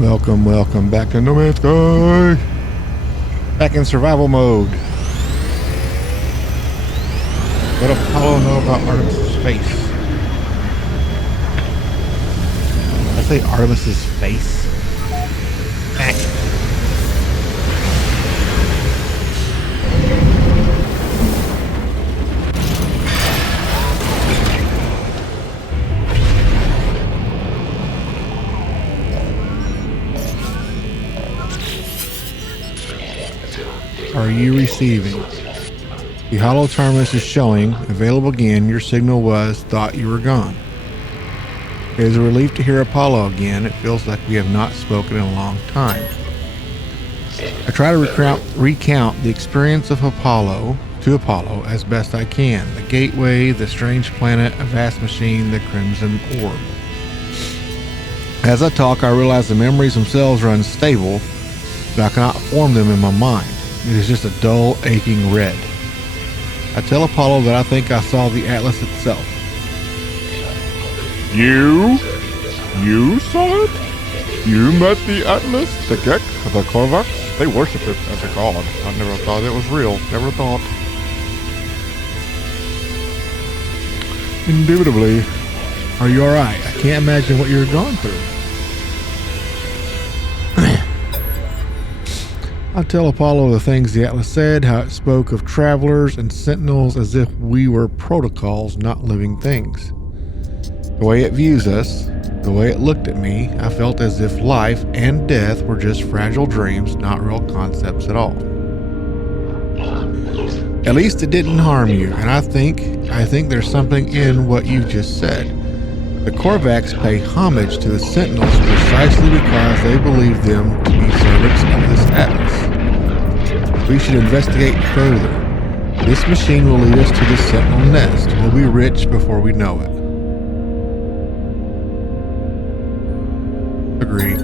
Welcome back to No Man's Sky. Back in survival mode. What does Apollo know about Artemis's face? I say Artemis's face. Are you receiving? The hollow terminus is showing. Available again. Your signal was thought you were gone. It is a relief to hear Apollo again. It feels like we have not spoken in a long time. I try to recount the experience of Apollo as best I can. The gateway, the strange planet, a vast machine, the crimson orb. As I talk, I realize the memories themselves are unstable, but I cannot form them in my mind. It is just a dull, aching red. I tell Apollo that I think I saw the Atlas itself. You saw it? You met the Atlas, the Gek, the Korvax? They worship it as a god. I never thought it was real. Never thought. Indubitably. Are you alright? I can't imagine what you're going through. I tell Apollo the things the Atlas said, how it spoke of travelers and sentinels as if we were protocols, not living things. The way it views us, the way it looked at me, I felt as if life and death were just fragile dreams, not real concepts at all. At least it didn't harm you, and I think there's something in what you just said. The Korvax pay homage to the Sentinels precisely because they believe them to be servants of this Atlas. We should investigate further. This machine will lead us to the Sentinel nest. We'll be rich before we know it. Agree.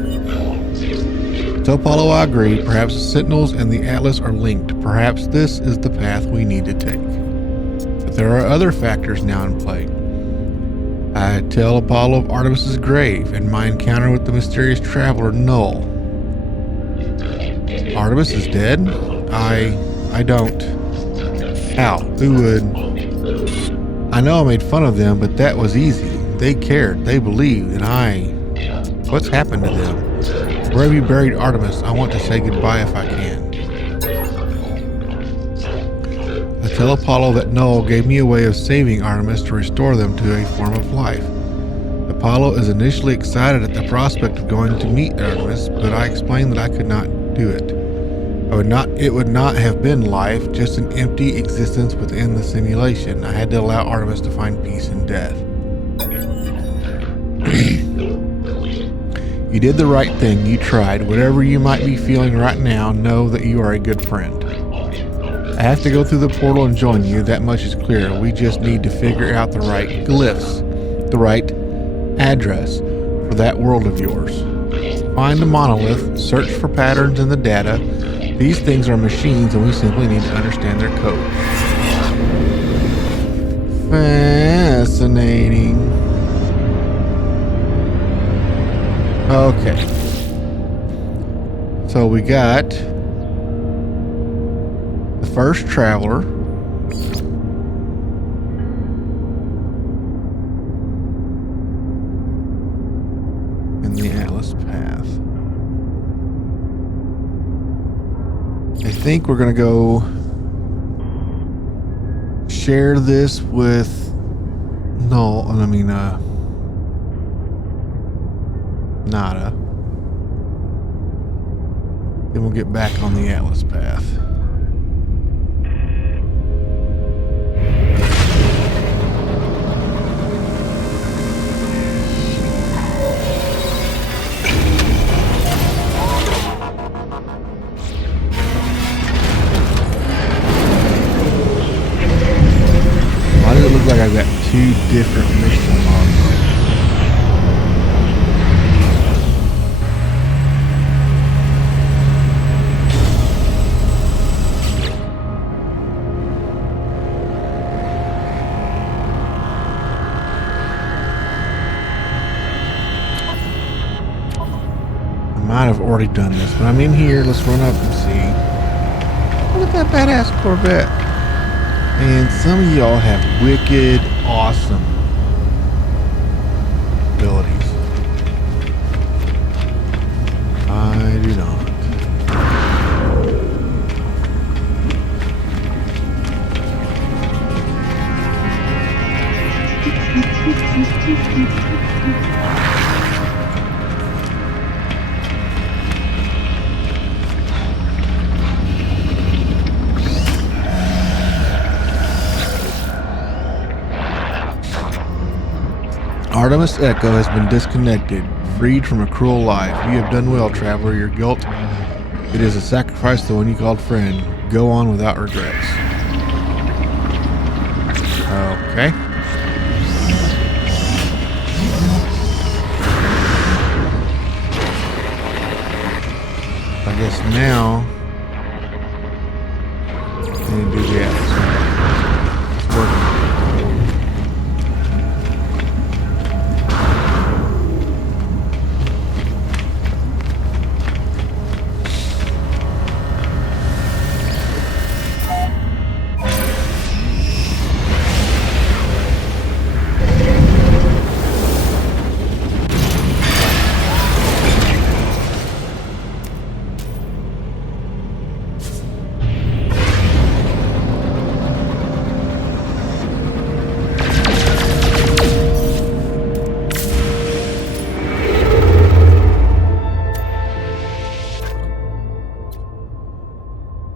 So Apollo, I agree. Perhaps the Sentinels and the Atlas are linked. Perhaps this is the path we need to take. But there are other factors now in play. I tell Apollo of Artemis's grave and my encounter with the mysterious traveler Null. Artemis is dead? I don't. How? Who would? I know I made fun of them, but that was easy. They cared, they believed, and what's happened to them? Where have you buried Artemis? I want to say goodbye if I can. I tell Apollo that Null gave me a way of saving Artemis to restore them to a form of life. Apollo is initially excited at the prospect of going to meet Artemis, but I explain that I could not do it. It would not have been life, just an empty existence within the simulation. I had to allow Artemis to find peace in death. You did the right thing. You tried. Whatever you might be feeling right now, know that you are a good friend. I have to go through the portal and join you. That much is clear. We just need to figure out the right glyphs, the right address for that world of yours. Find the monolith, search for patterns in the data. These things are machines and we simply need to understand their code. Fascinating. Okay. So we got the first traveler. In the Atlas path. I think we're going to go share this with Nada. Then we'll get back on the Atlas path. Why does it look like I've got two different mission logs? might have already done this, but I'm in here. Let's run up and see. Look at that badass Corvette. And some of y'all have wicked, awesome abilities. I do not. Artemis Echo has been disconnected, freed from a cruel life. You have done well, traveler. Your guilt, it is a sacrifice to the one you called friend. Go on without regrets. Okay. I guess now I'm gonna do the atmosphere. It's working.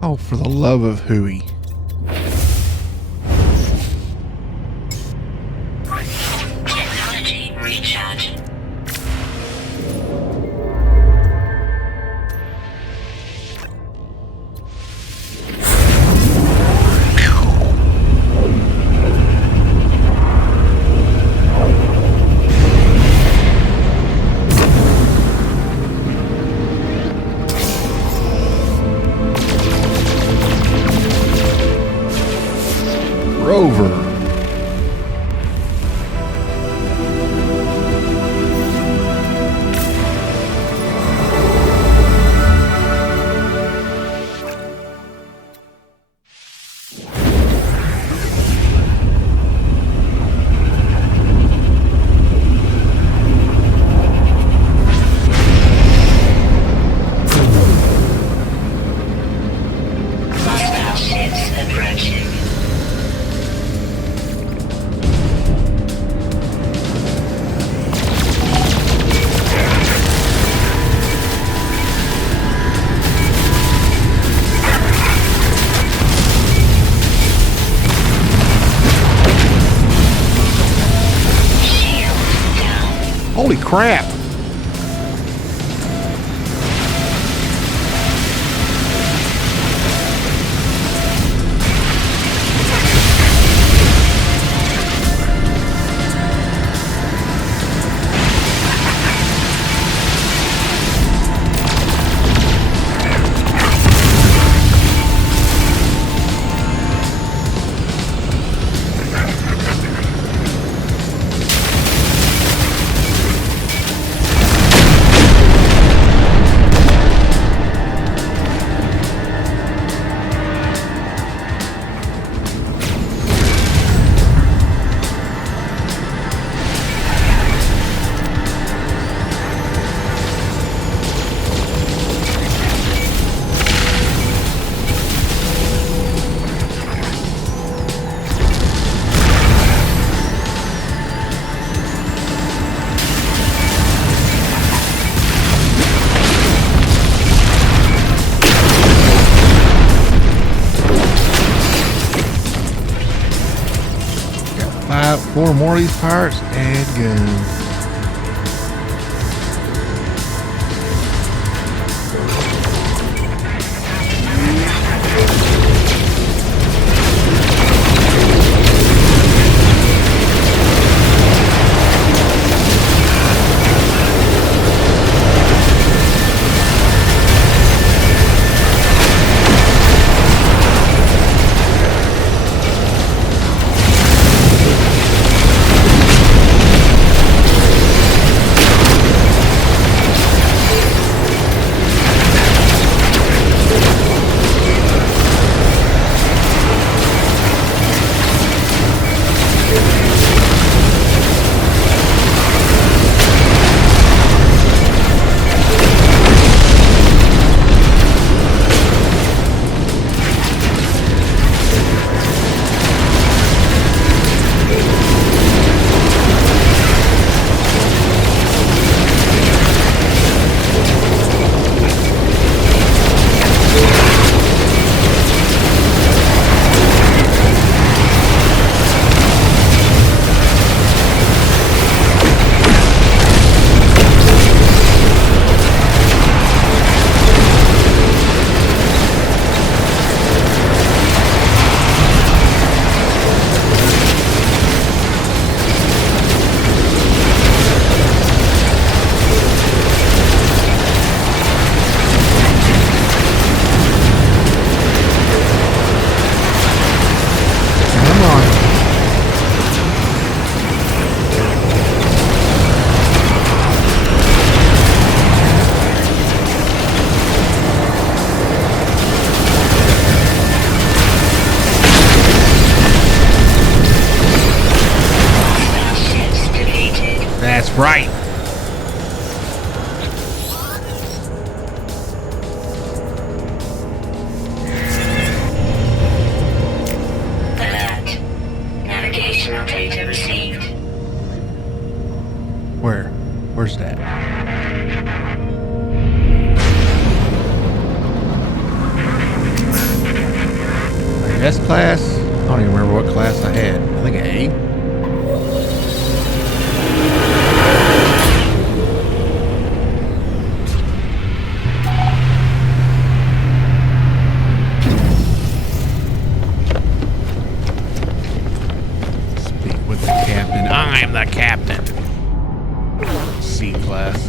Oh, for the love of hooey. Technology recharge. Rover. Hostile ships approaching. Holy crap. Four more of these pirates and guns. That's right. Alert. Navigational data received. Where? Where's that? S class? I don't even remember what class I had. I think A. Speak with the captain. I'm the captain. C class.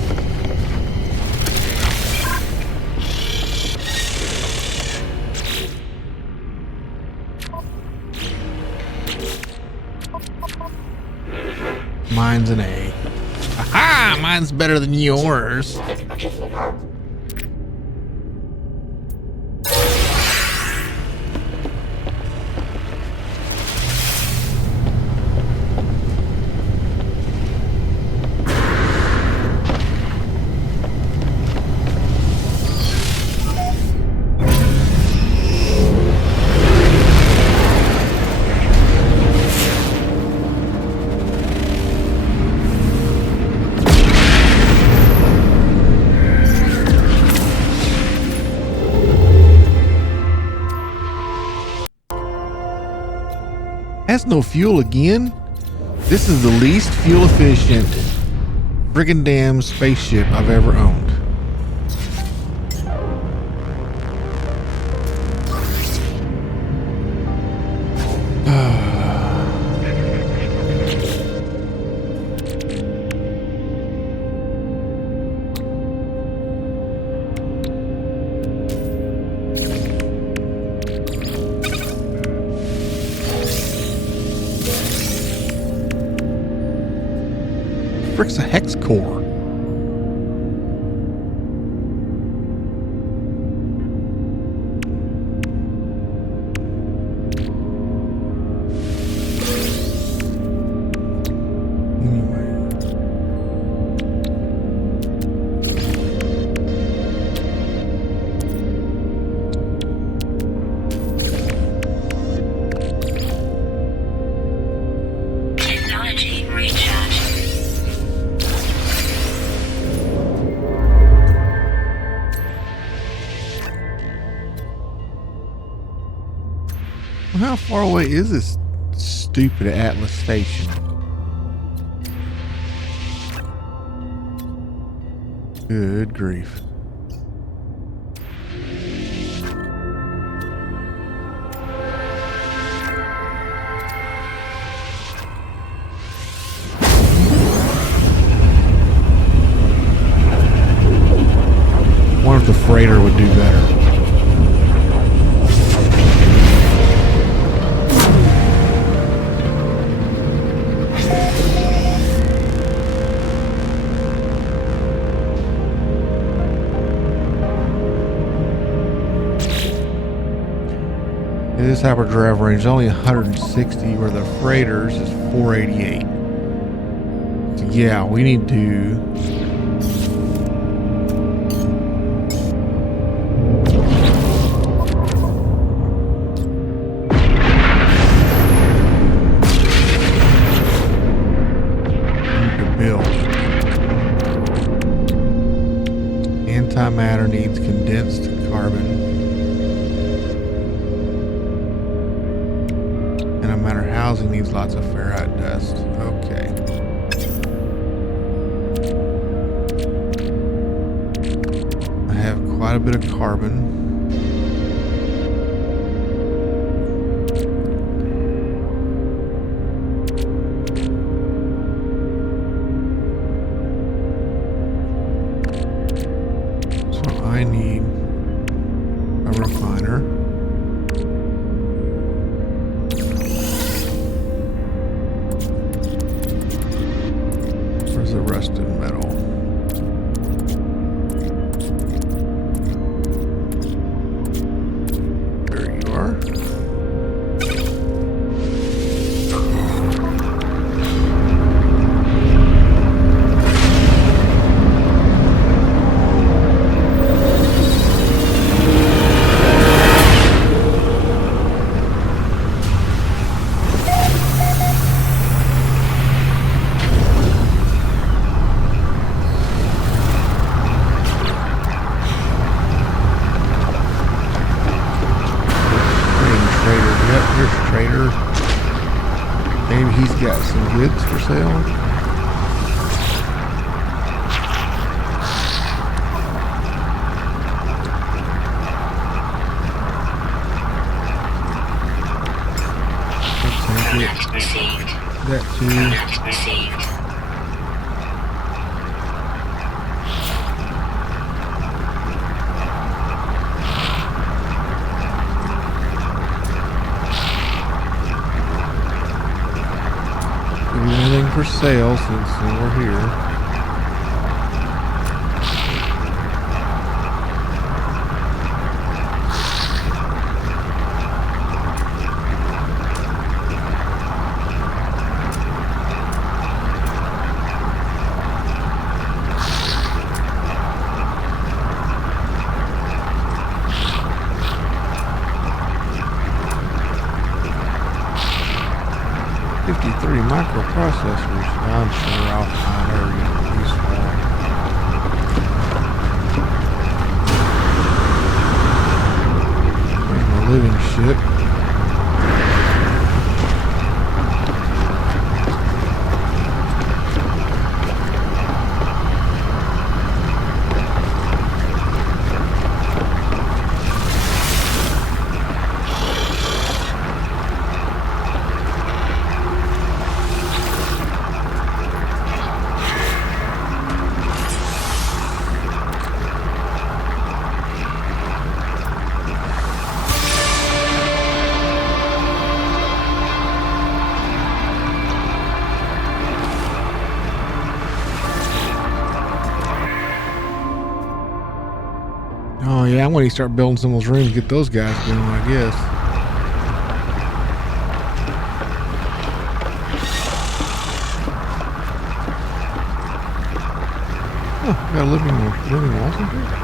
Mine's an A. Aha! Mine's better than yours. Has no fuel again? This is the least fuel efficient friggin' damn spaceship I've ever owned. Frick's a hex core. Technology recharge. How far away is this stupid Atlas station? Good grief. Wonder if the freighter would do better. This hyperdrive range is only 160, where the freighters is 488. So yeah, we need to build. Antimatter needs condensed carbon. Housing needs lots of ferrite dust. Okay. I have quite a bit of carbon. So I need a refiner. The rusted metal. There you are. goods for sale? Contact received. That too. Contact received. Give me anything for sale since we're here. Microprocessors. I'm sure I'll find her useful. There's my living ship. Oh yeah, I'm going to start building some of those rooms, get those guys going, I guess. Oh, got a living walls in here.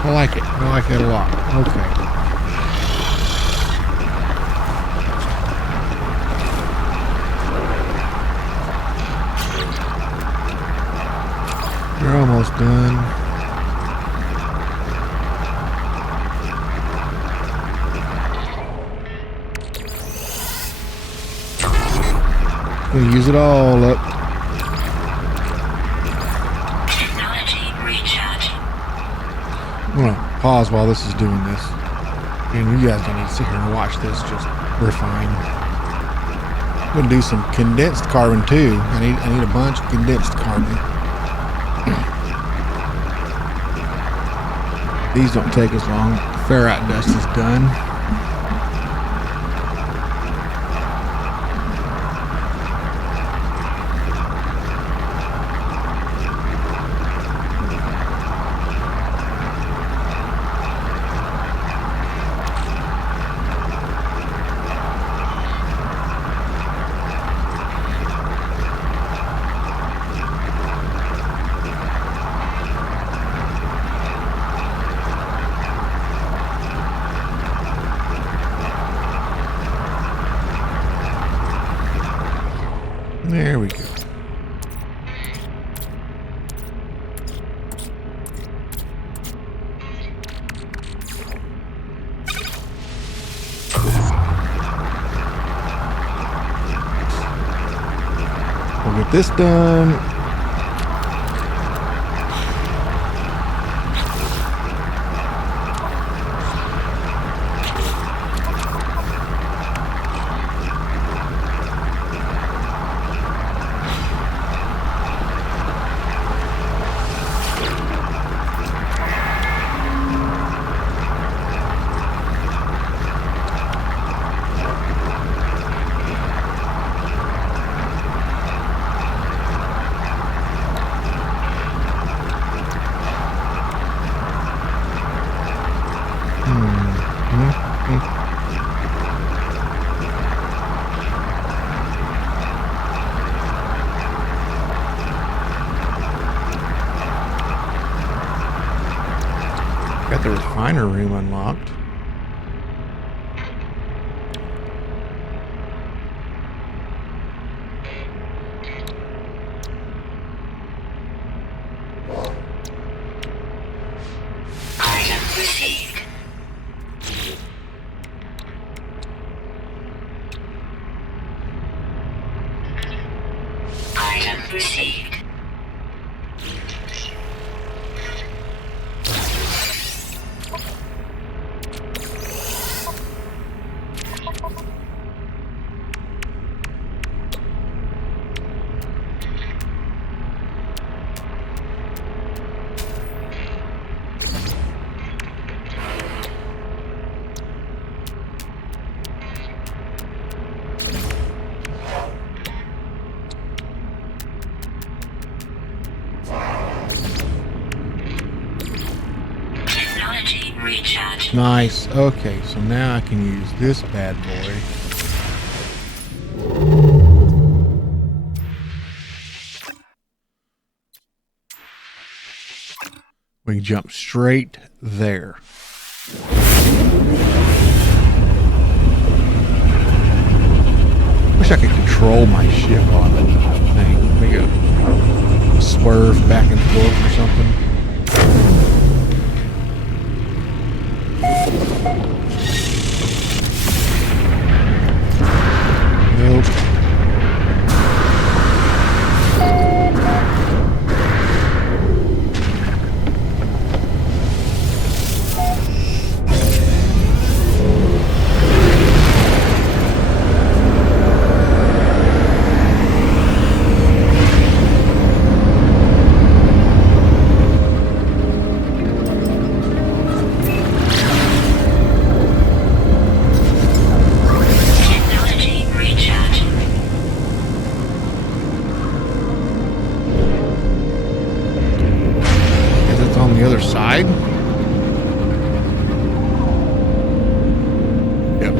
I like it. I like it a lot. Okay. You're almost done. Gonna use it all up. I'm gonna pause while this is doing this. And you guys don't need to sit here and watch this, just refine. I'm gonna do some condensed carbon too. I need a bunch of condensed carbon. These don't take as long. Ferrite dust is done. There we go. We'll get this done. Got the refiner room unlocked. Item received. Item received. Technology recharge. Nice. Okay, so now I can use this bad boy. We can jump straight there. Wish I could control my ship while I'm in the thing. Make a swerve back and forth or something. Nope. Technology recharge. Guess it's on the other side. Yep.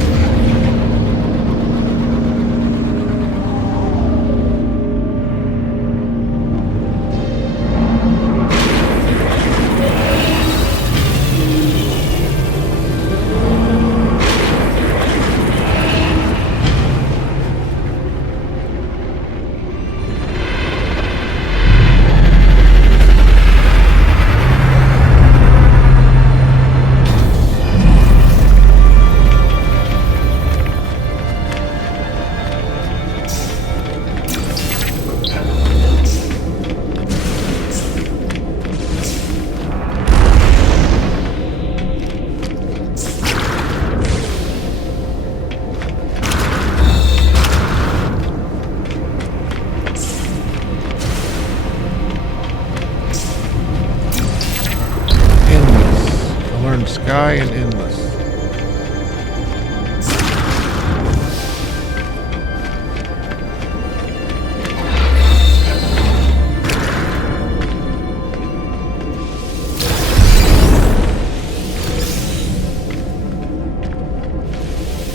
Endless. I learned sky and endless.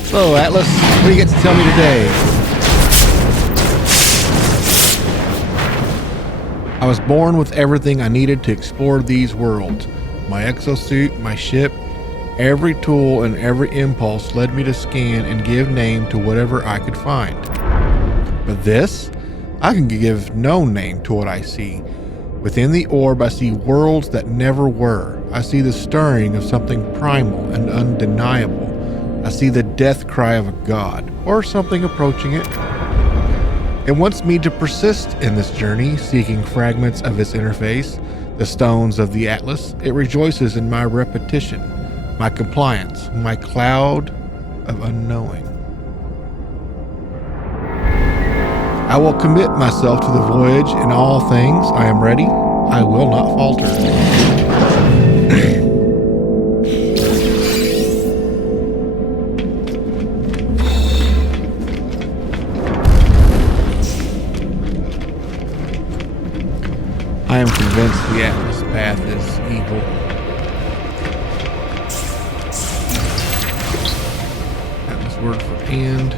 So, Atlas, what do you get to tell me today? I was born with everything I needed to explore these worlds. My exosuit, my ship, every tool and every impulse led me to scan and give name to whatever I could find. But this, I can give no name to what I see. Within the orb, I see worlds that never were. I see the stirring of something primal and undeniable. I see the death cry of a god, or something approaching it. It wants me to persist in this journey, seeking fragments of its interface, the stones of the Atlas. It rejoices in my repetition, my compliance, my cloud of unknowing. I will commit myself to the voyage in all things. I am ready. I will not falter. I am convinced the Atlas path is evil. Atlas word for and.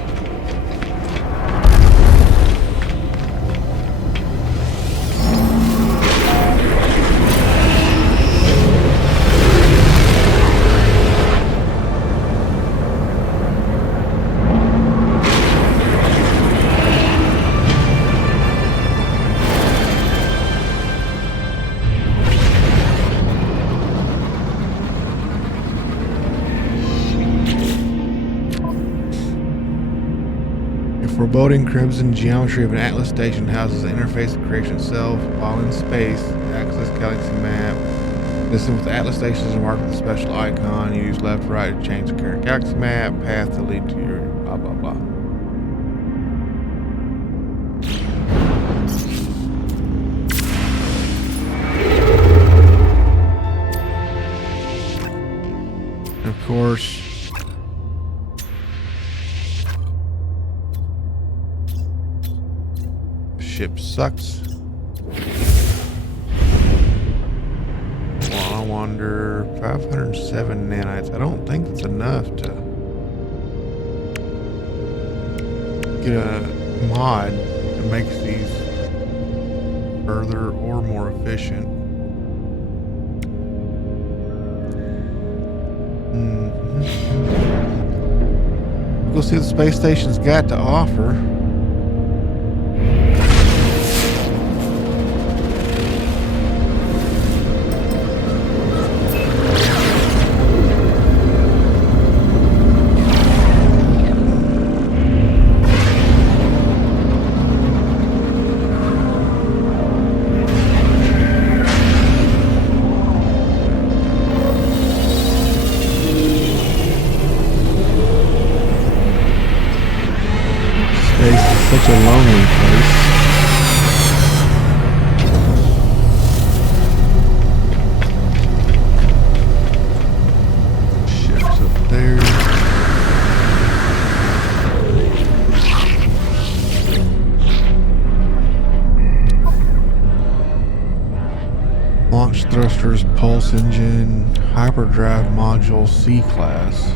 foreboding crimson geometry of an Atlas station houses the interface of creation itself. While in space, access galaxy map. Listen with the Atlas stations and mark with a special icon. Use left right to change the current galaxy map. Path to lead to your blah blah blah. And of course, ship sucks. Well, I wonder 507 nanites. I don't think it's enough to get a mod that makes these further or more efficient. We'll see what the space station's got to offer. Such a lonely place. Ships up there. Launch thrusters, pulse engine, hyperdrive module C-class.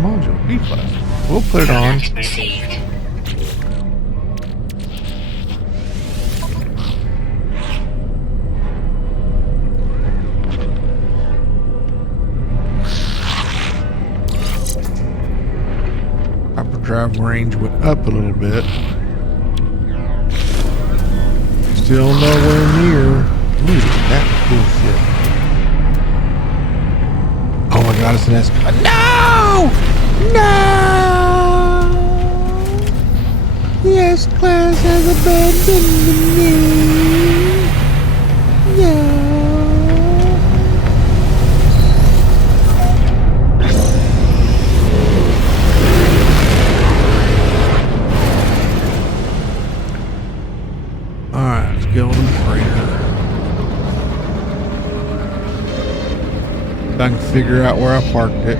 Module B class. We'll put it on. Received. Hyperdrive range went up a little bit. Still nowhere near. Ooh, that cool shit. Oh my god, it's an S. No! No! The S-Class has abandoned me. No. Alright, let's go on the freighter. If I can figure out where I parked it.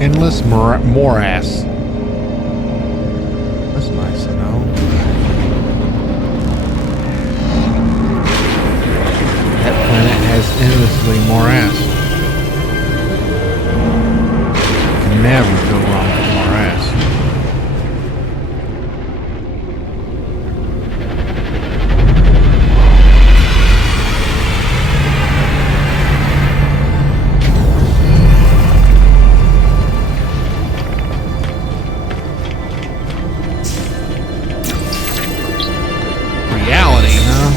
endless morass. That's nice to know. That planet has endlessly morass. Can never go wrong with morass. Reality, huh?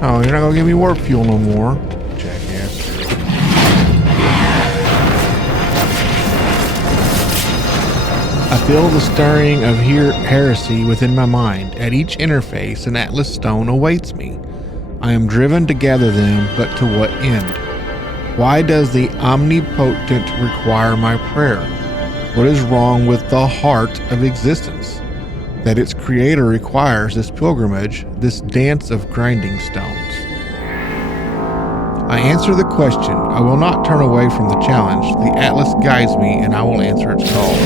Oh, you're not gonna give me warp fuel no more, jackass. I feel the stirring of heresy within my mind. At each interface, an Atlas stone awaits me. I am driven to gather them, but to what end? Why does the omnipotent require my prayer? What is wrong with the heart of existence? That its creator requires this pilgrimage, this dance of grinding stones. I answer the question. I will not turn away from the challenge. The Atlas guides me, and I will answer its call.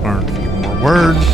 Learn a few more words.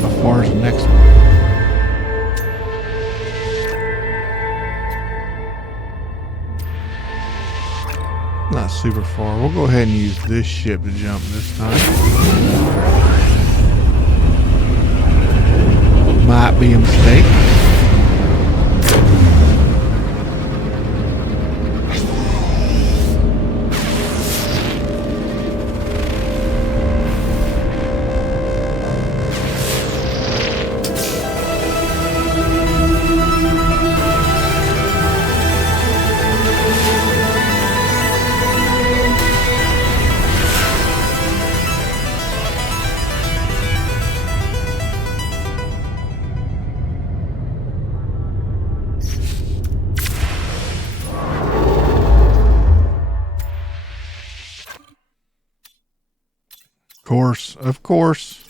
How far is the next one? Not super far. We'll go ahead and use this ship to jump this time. Might be a mistake. Of course.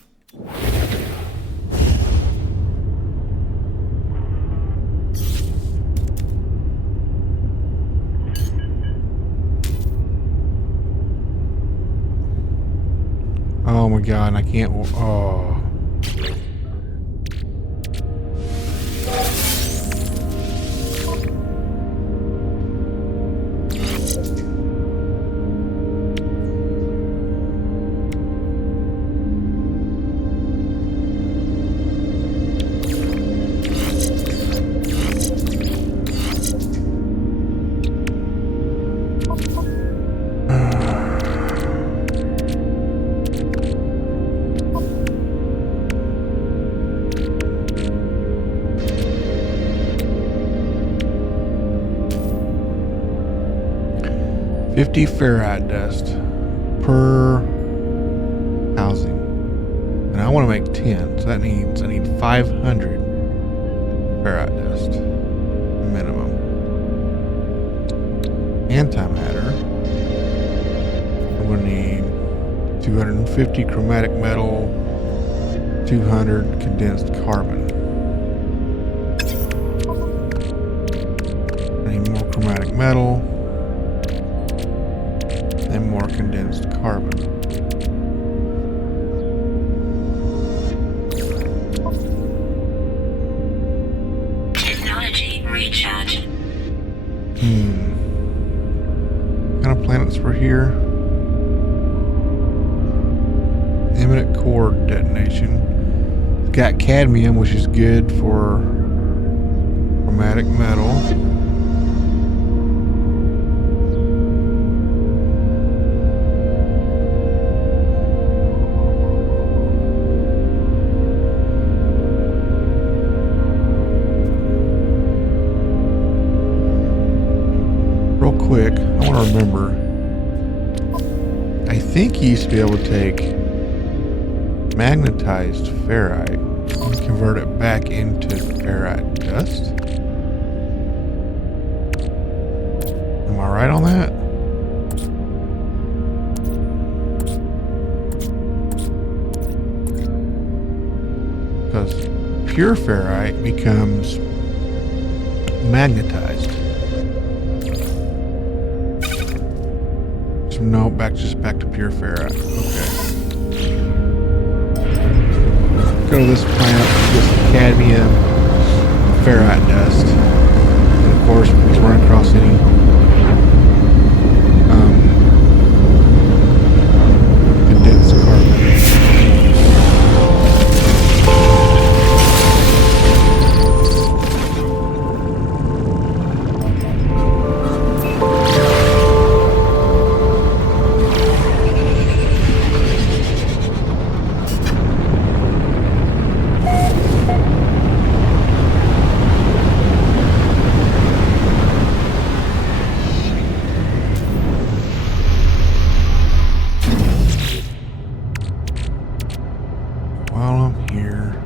Oh my God, I can't. Oh. $50 ferrite dust per housing, and I want to make 10, so that means I need 500 ferrite dust minimum. Antimatter, I'm going to need 250 chromatic metal, 200 condensed carbon. I need more chromatic metal. more condensed carbon. Technology recharge. What kind of planets were here? Imminent core detonation. It's got cadmium, which is good for chromatic metal. Real quick, I want to remember. I think you used to be able to take magnetized ferrite and convert it back into ferrite dust. Am I right on that? Because pure ferrite becomes magnetized. So no, just back to pure ferrite. Okay. Go to this planet, this cadmium ferrite dust. And of course, please run across any condensed carbon. While I'm here,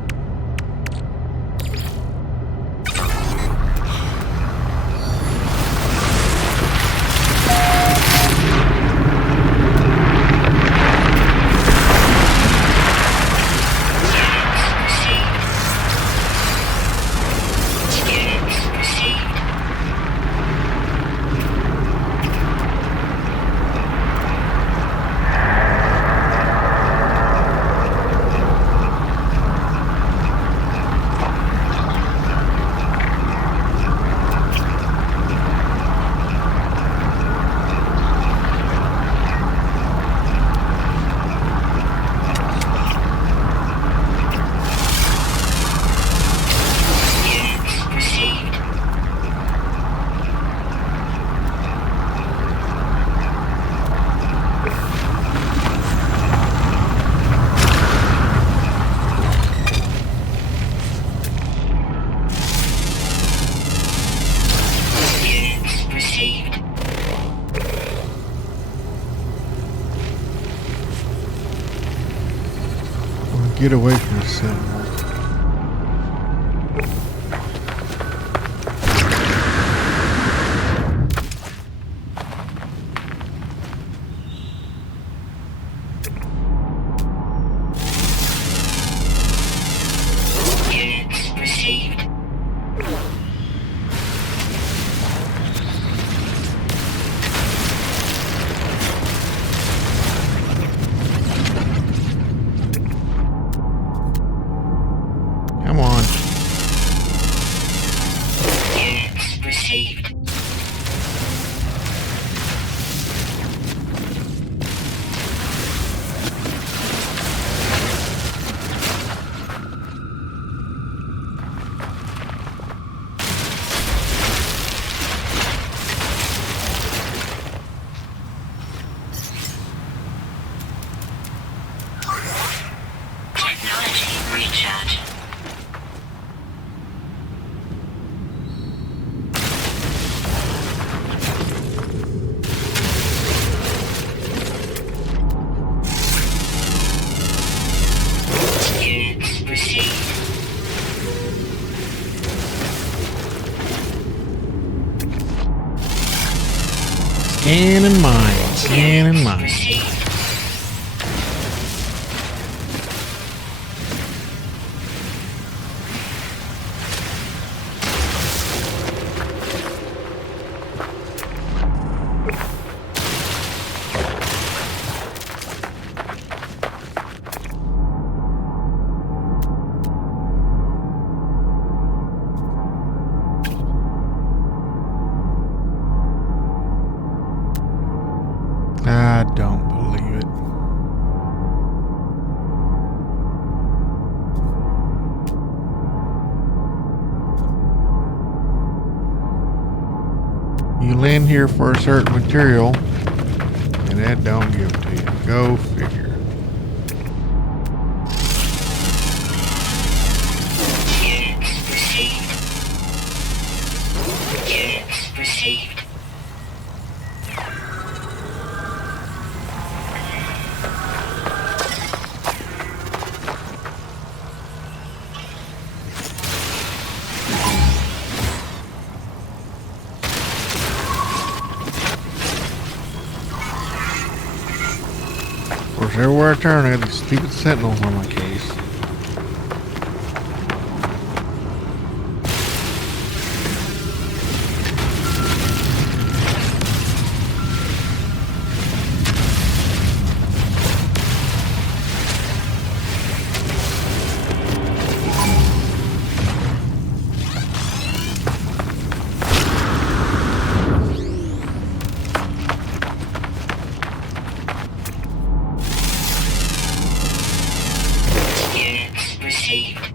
get away from the sentinel. Come on. Received. Technology recharge. Scan and mine. Scan and mine. I don't believe it. You land here for a certain material, and that don't give it to you. Go figure. Units received. Units received. Of course, everywhere I turn, I got these stupid sentinels on my case. Units received.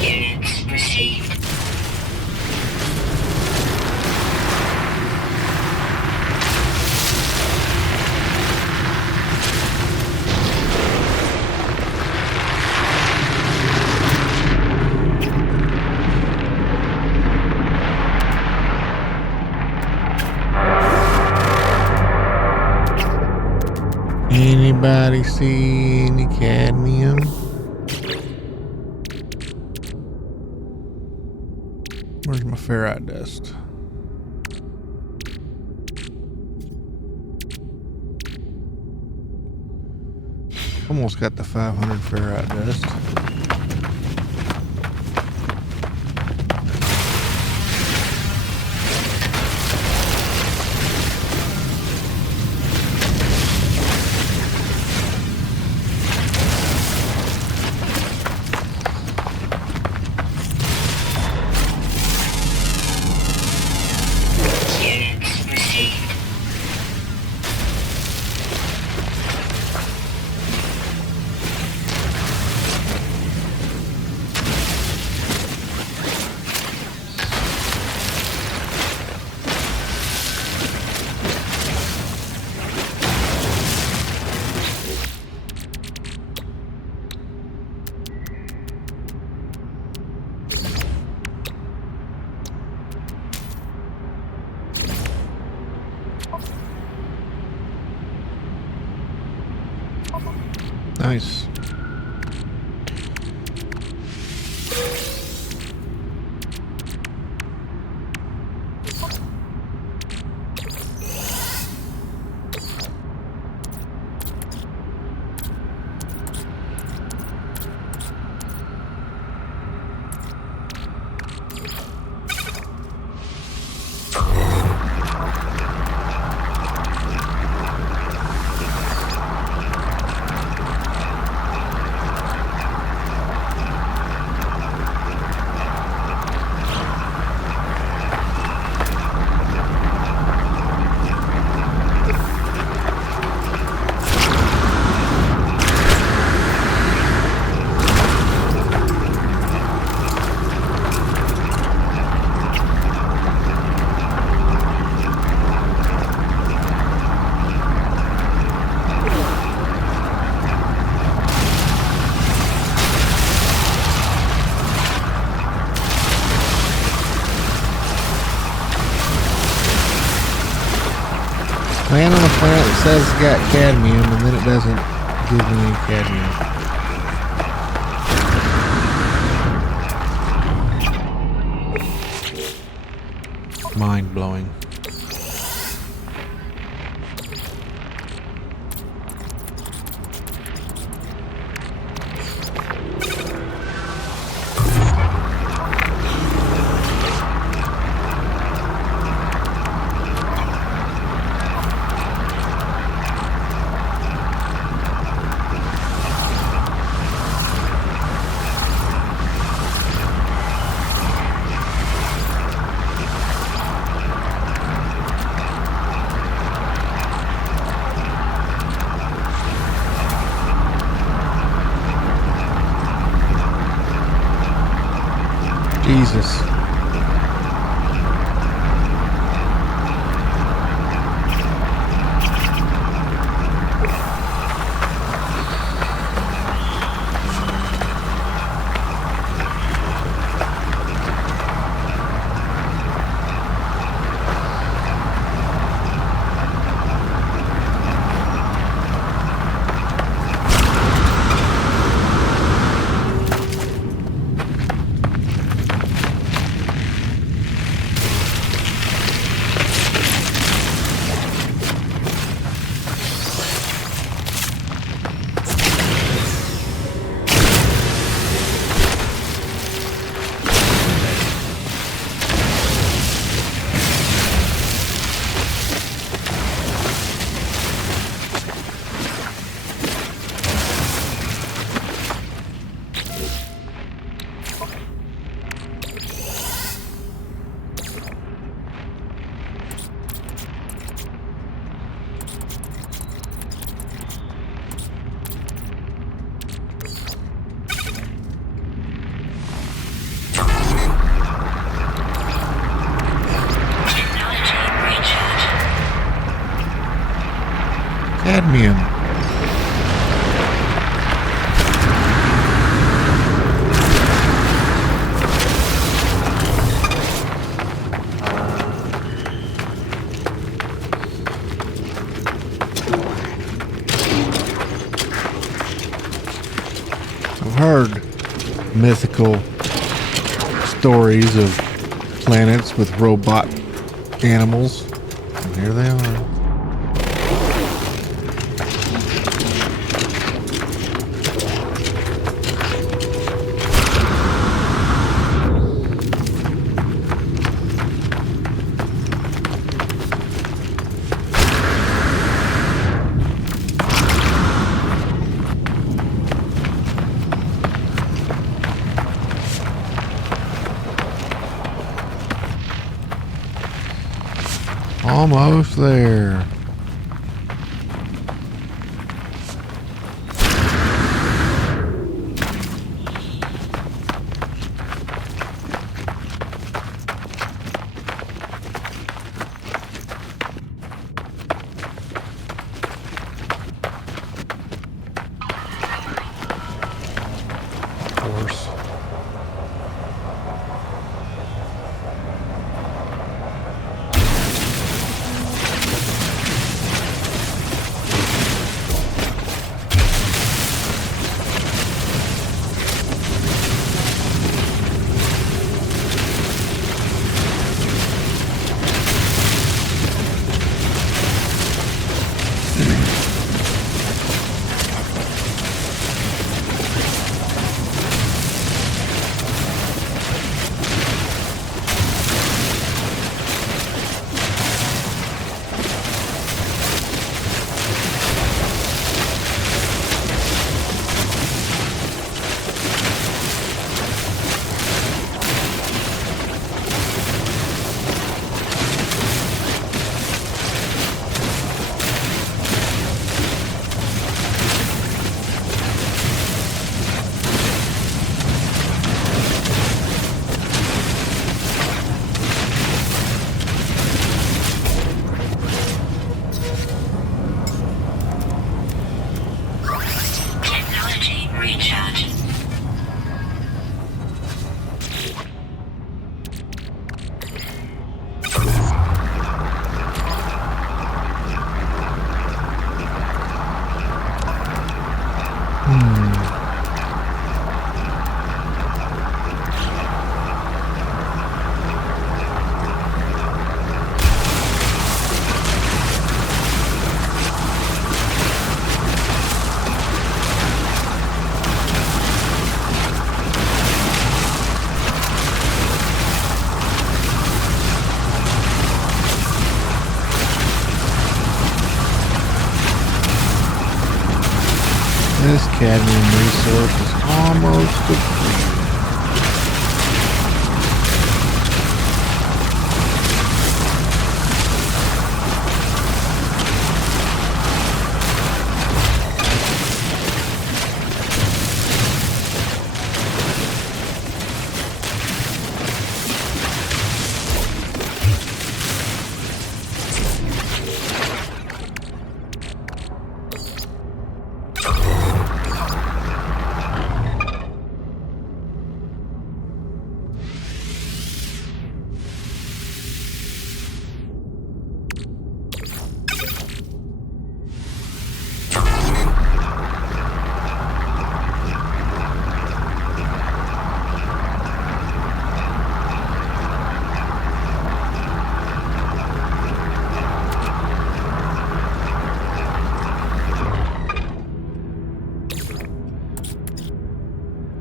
Units received. Anybody see any cadmium? Where's my ferrite dust? Almost got the 500 ferrite dust. Units received. Nice. Land on a planet that says it's got cadmium and then it doesn't give me any cadmium. Mind blowing. Jesus. Technology recharge. Cadmium. I've heard mythical stories of planets with robot animals. And here they are. Almost there. Of course. Technology recharge. This cadmium resource is almost depleted.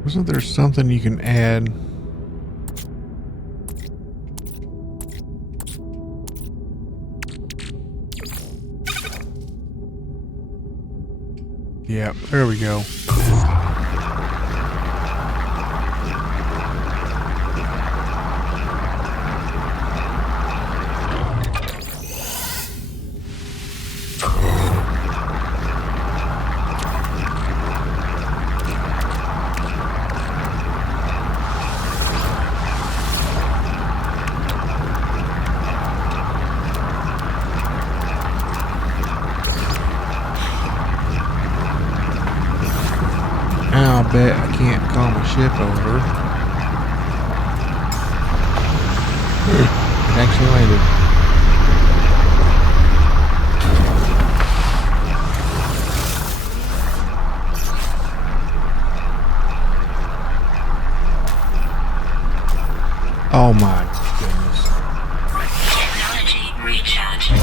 Wasn't there something you can add? Yeah, there we go. I'll bet I can't call my ship over. It actually landed. Oh my goodness. Technology recharging.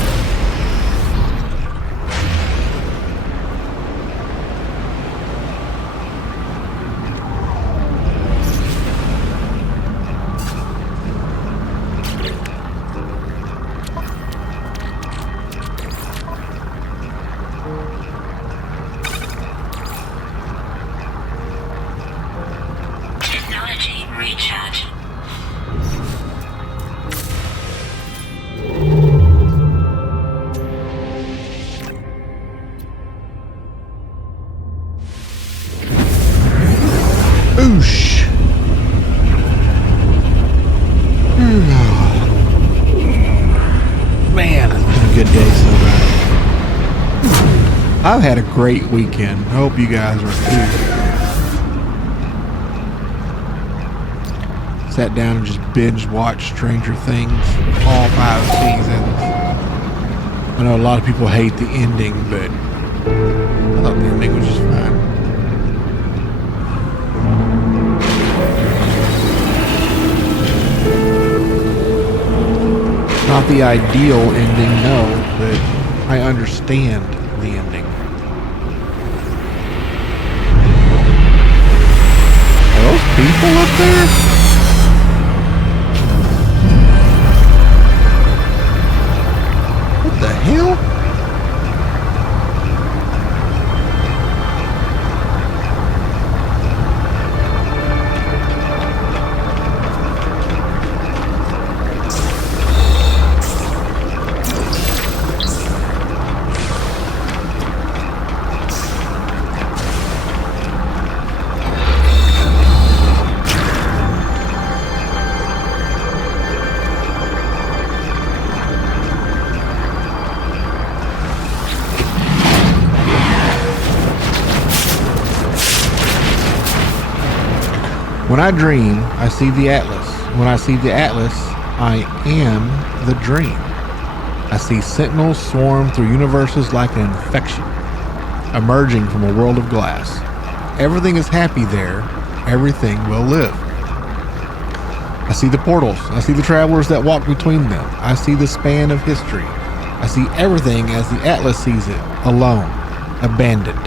Technology recharging. Oosh. Man, it's been a good day so far. I've had a great weekend. I hope you guys are too. Sat down and just binge watched Stranger Things, all 5 seasons. I know a lot of people hate the ending, but I thought the ending was just fine. Not the ideal ending, no, but I understand the ending. Are those people up there? What the hell? When I dream, I see the Atlas. When I see the Atlas, I am the dream. I see sentinels swarm through universes like an infection, emerging from a world of glass. Everything is happy there. Everything will live. I see the portals. I see the travelers that walk between them. I see the span of history. I see everything as the Atlas sees it, alone, abandoned,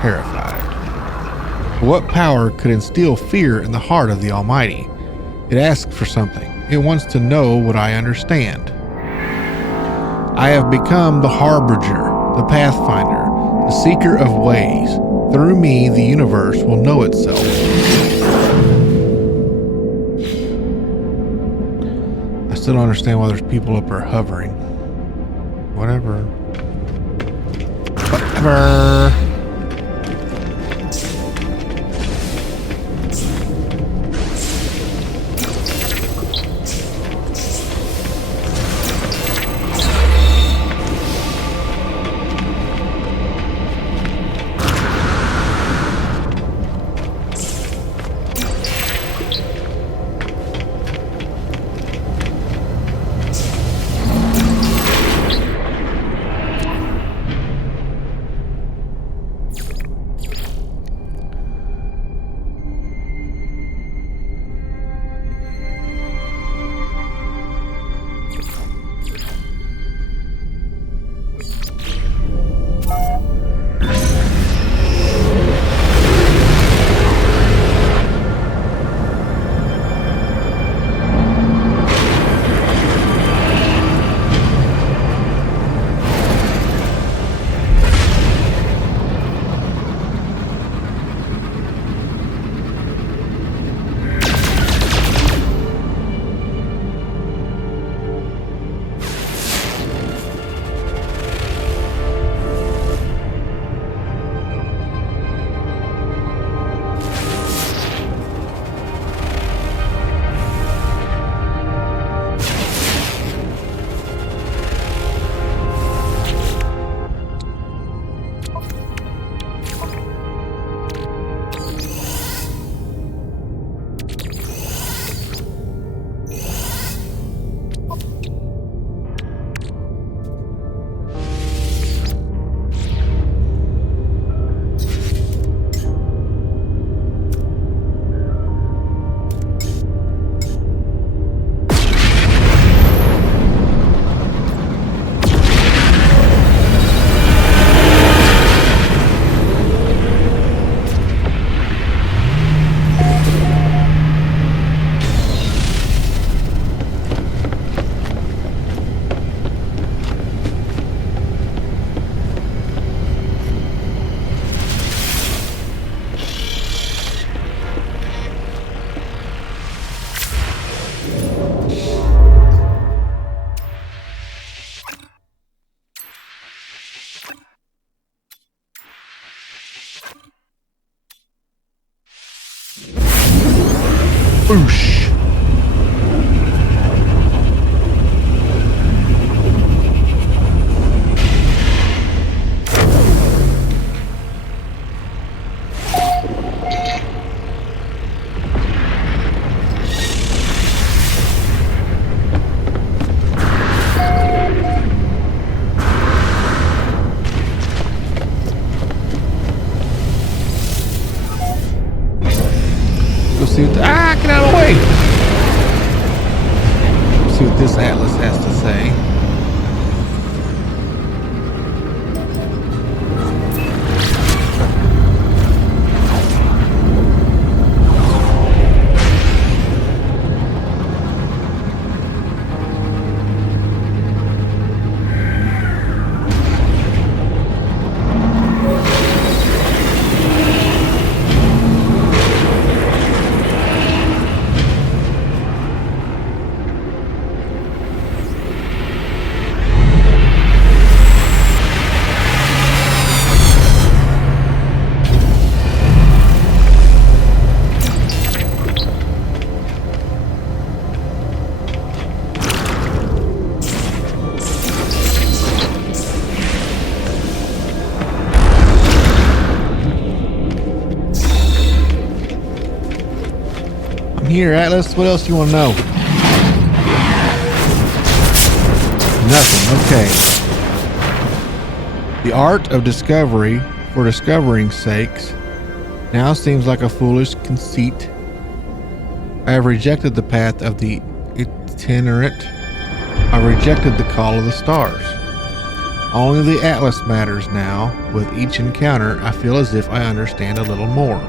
terrified. What power could instill fear in the heart of the Almighty? It asks for something. It wants to know what I understand. I have become the harbinger, the pathfinder, the seeker of ways. Through me, the universe will know itself. I still don't understand why there's people up there hovering. Whatever. Whatever. Boosh. Get out of the way. Let's see what this atlas has to say. Here, Atlas, what else do you want to know? Nothing, okay. The art of discovery for discovering's sakes now seems like a foolish conceit. I have rejected the path of the itinerant. I rejected the call of the stars. Only the Atlas matters now. With each encounter, I feel as if I understand a little more.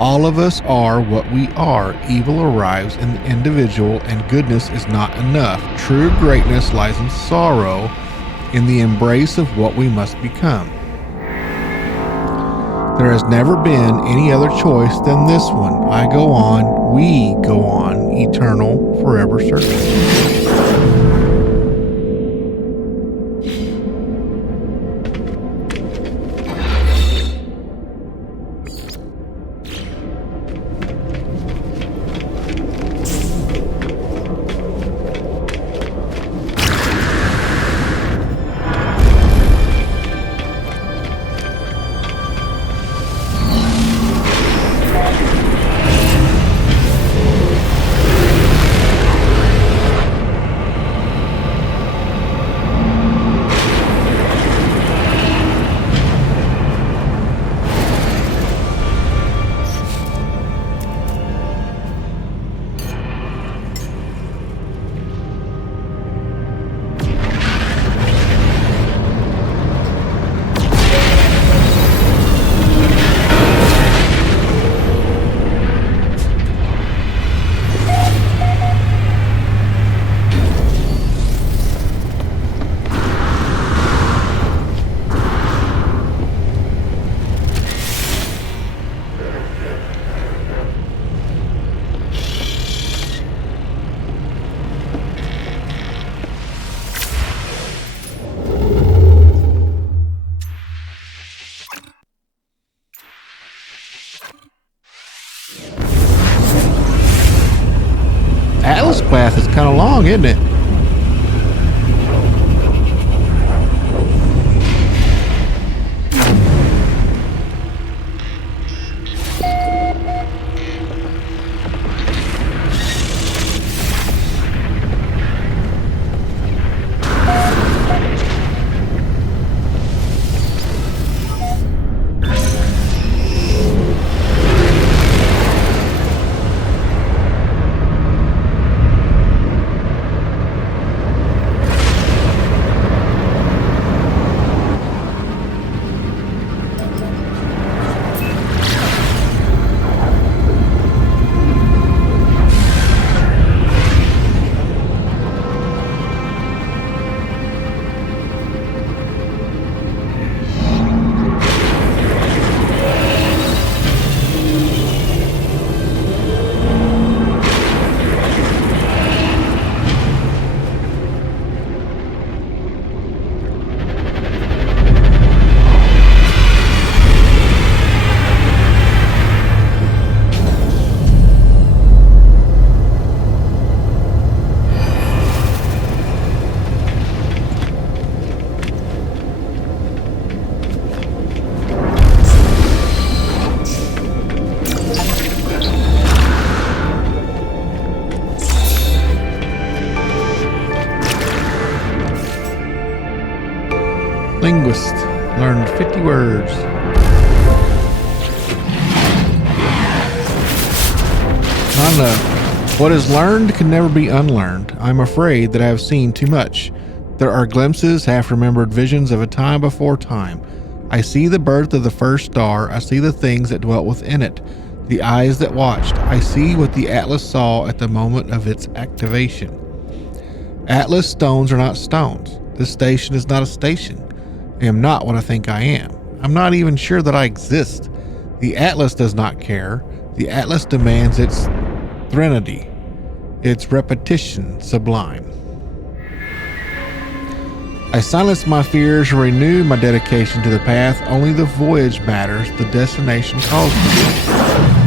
All of us are what we are. Evil arrives in the individual, and goodness is not enough. True greatness lies in sorrow, in the embrace of what we must become. There has never been any other choice than this one. I go on, we go on, eternal, forever searching. Atlas path is kind of long, isn't it? 50 words. Not enough. What is learned can never be unlearned. I'm afraid that I have seen too much. There are glimpses, half-remembered visions of a time before time. I see the birth of the first star. I see the things that dwelt within it, the eyes that watched. I see what the Atlas saw at the moment of its activation. Atlas stones are not stones. This station is not a station. I am not what I think I am. I'm not even sure that I exist. The Atlas does not care. The Atlas demands its threnody, its repetition sublime. I silence my fears and renew my dedication to the path. Only the voyage matters. The destination calls me.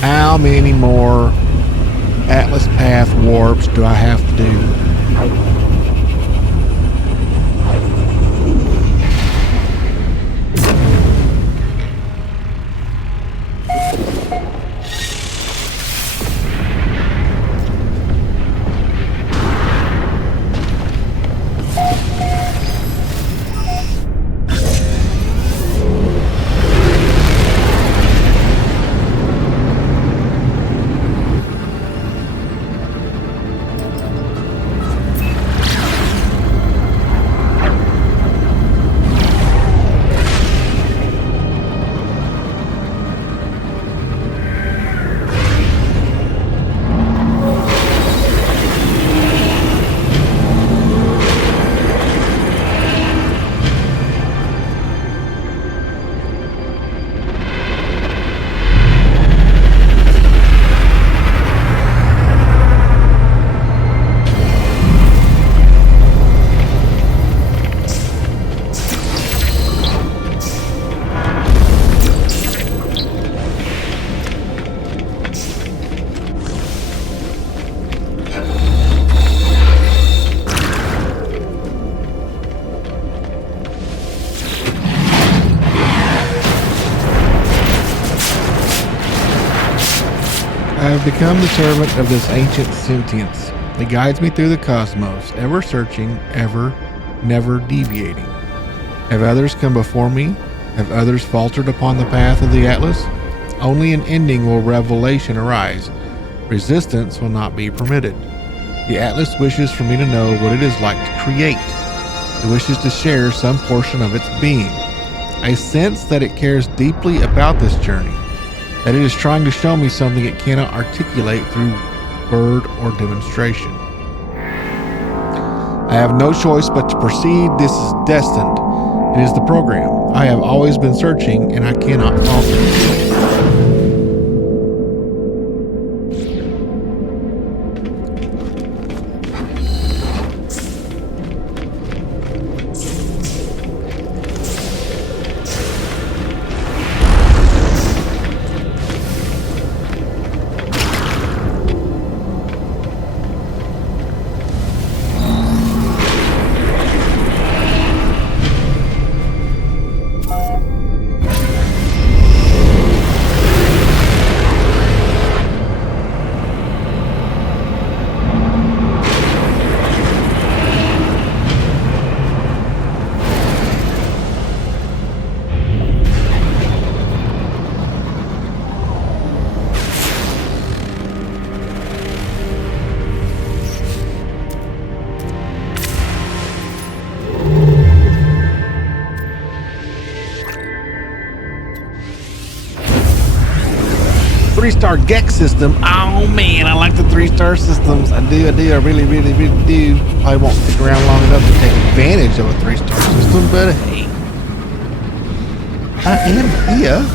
How many more Atlas Path warps do I have to do? I have become the servant of this ancient sentience. It guides me through the cosmos, ever searching, ever, never deviating. Have others come before me? Have others faltered upon the path of the Atlas? Only in ending will revelation arise. Resistance will not be permitted. The Atlas wishes for me to know what it is like to create. It wishes to share some portion of its being. I sense that it cares deeply about this journey, that it is trying to show me something it cannot articulate through word or demonstration. I have no choice but to proceed. This is destined. It is the program. I have always been searching, and I cannot falter. 3-star Gex system. Oh man, I like the 3-star systems. I do. I really do. I won't stick around long enough to take advantage of a 3-star system, but hey, I am here.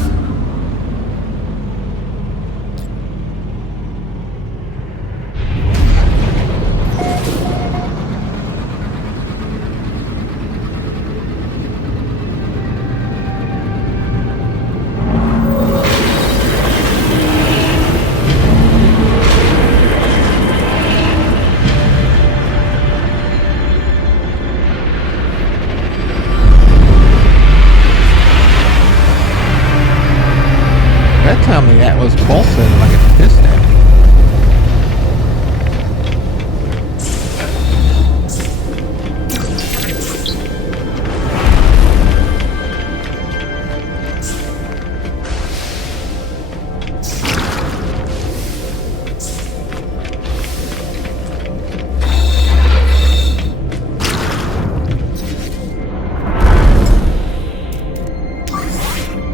That time the Atlas pulsated like it pissed at me.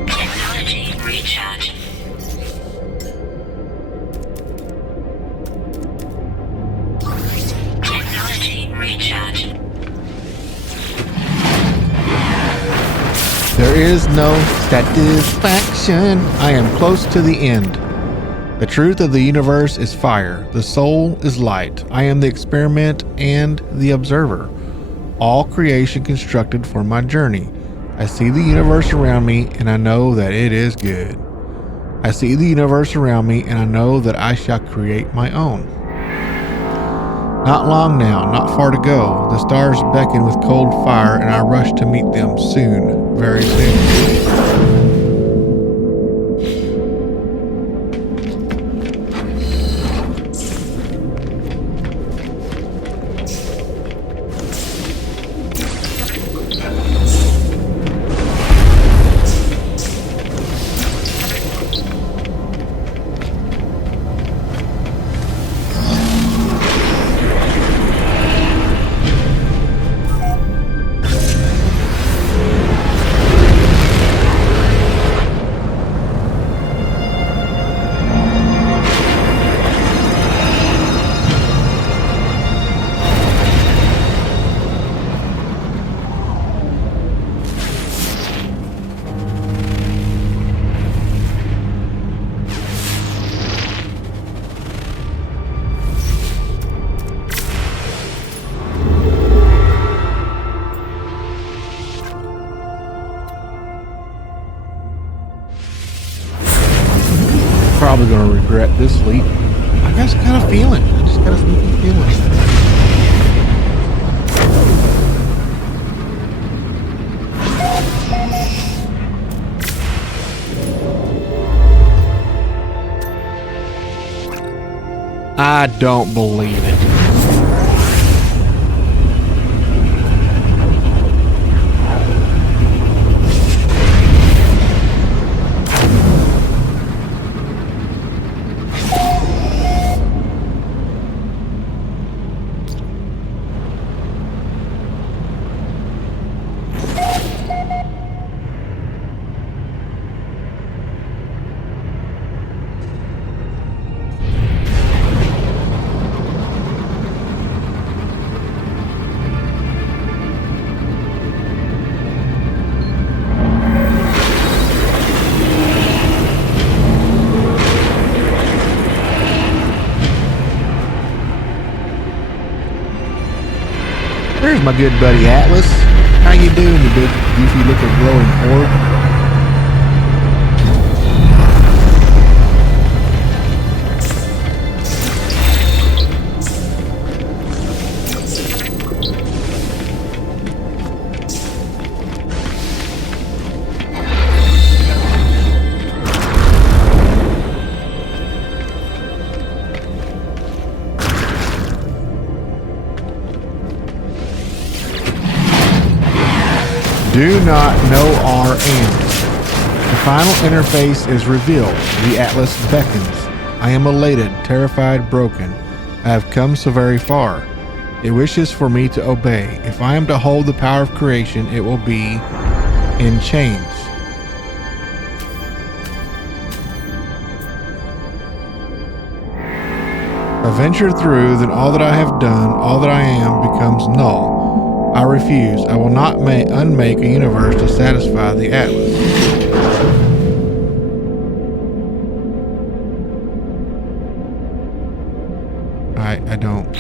Technology recharge. Technology recharge. There is no satisfaction. I am close to the end. The truth of the universe is fire. The soul is light. I am the experiment and the observer. All creation constructed for my journey. I see the universe around me and I know that it is good. I see the universe around me and I know that I shall create my own. Not long now, not far to go. The stars beckon with cold fire and I rush to meet them soon, very soon. Probably gonna regret this leap. I just got a feeling. I just got a sneaky feeling. I don't believe it. There's my good buddy Atlas. How you doing, you big goofy looking glowing orb? Do not know our end. The final interface is revealed. The Atlas beckons. I am elated, terrified, broken. I have come so very far. It wishes for me to obey. If I am to hold the power of creation, it will be in chains. I venture through, then all that I have done, all that I am, becomes null. I refuse. I will not unmake a universe to satisfy the Atlas. I don't.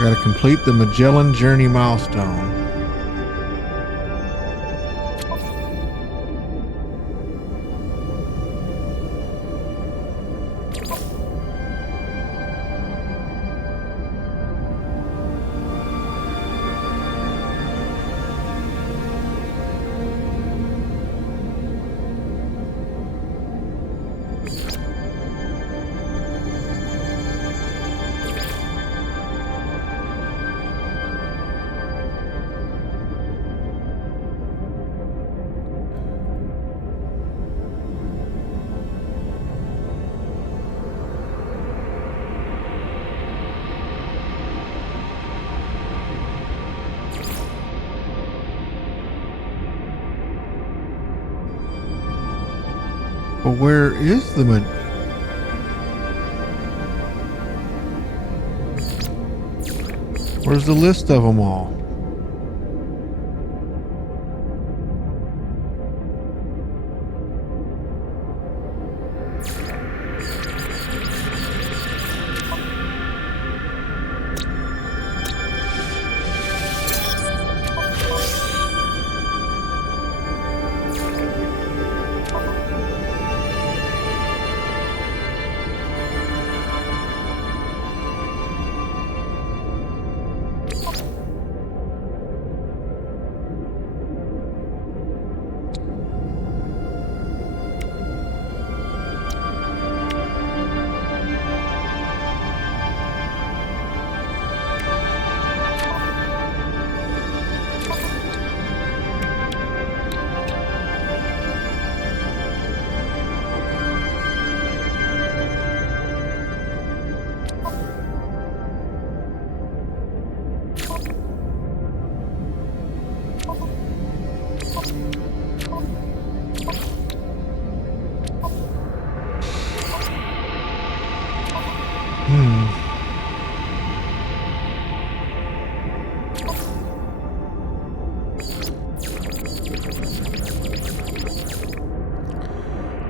Got to complete the Magellan Journey milestone. But where is the Where's the list of them all?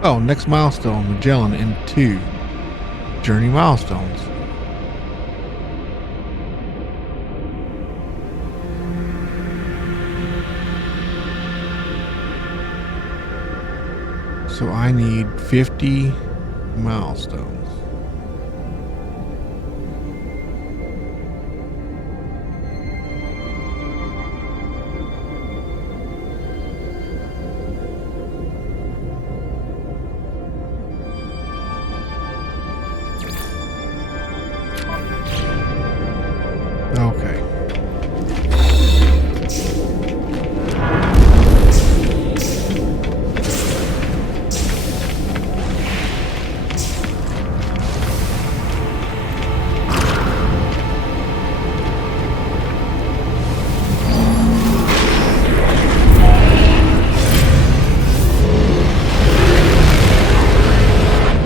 Oh, next milestone, Magellan in 2. Journey milestones. So I need 50 milestones. Okay.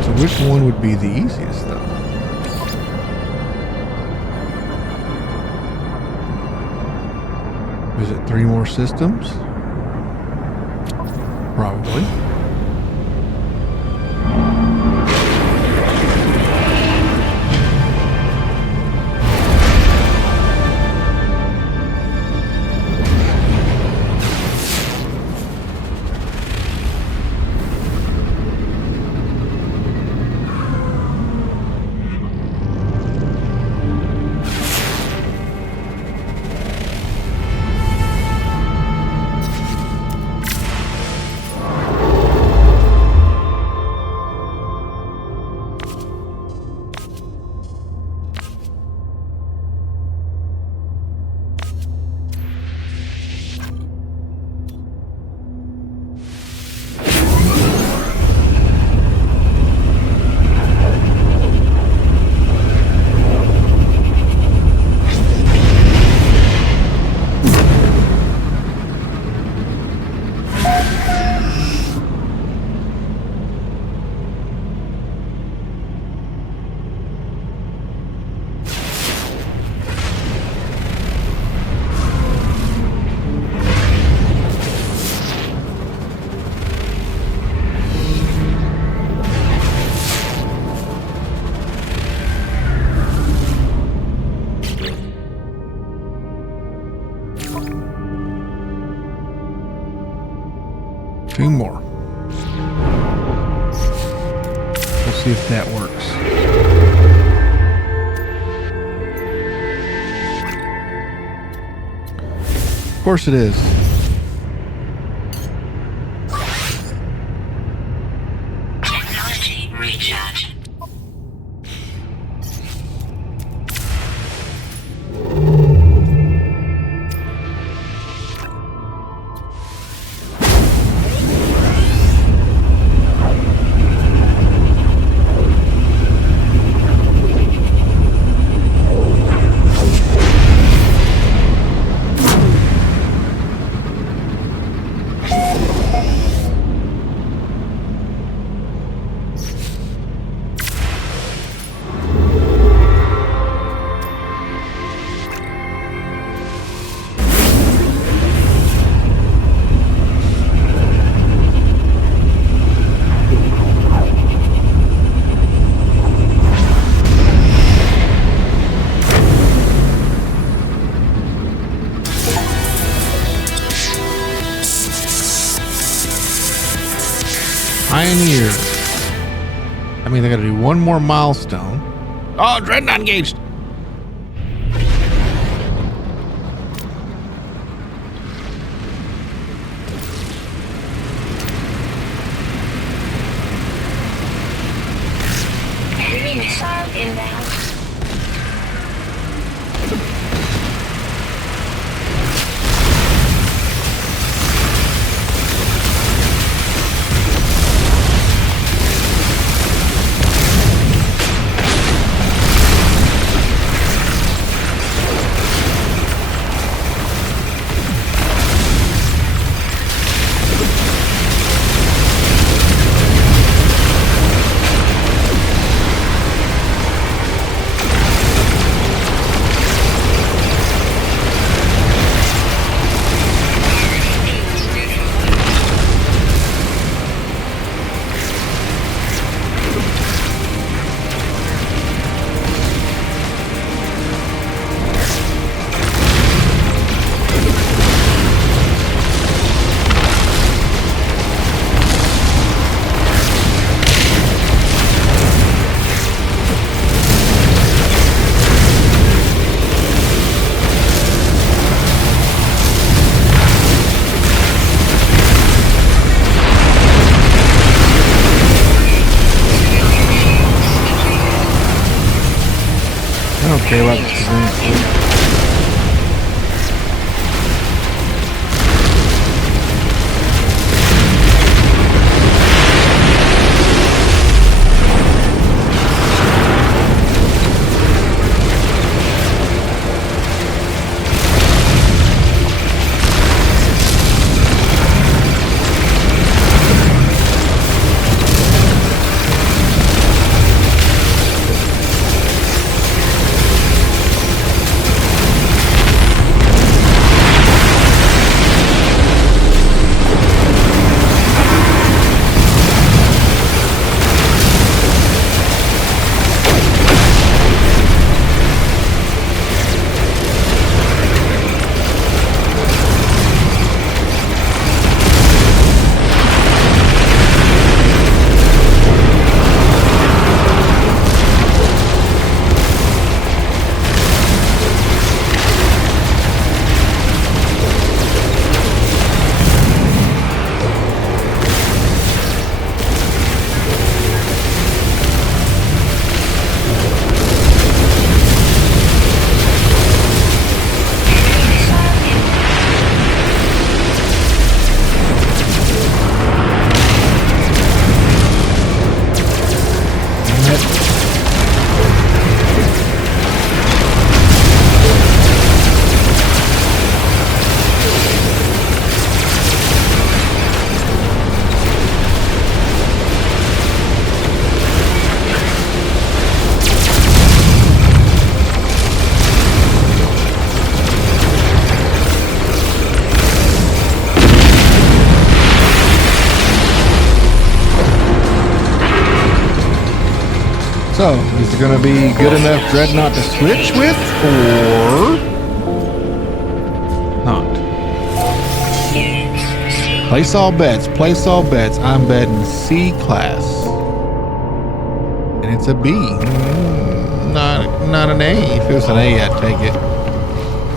So which one would be the easiest though? Is it 3 more systems? Probably. see if that works. Of course it is. Technology recharge. Pioneer. I mean, they got to do one more milestone. Oh, Dreadnought engaged. Enemy missile inbound. I don't care about the civilian fleet. So, is it going to be good enough Dreadnought to switch with, or not? Place all bets. Place all bets. I'm betting C class. It's a B. Not an A. If it was an A, I'd take it.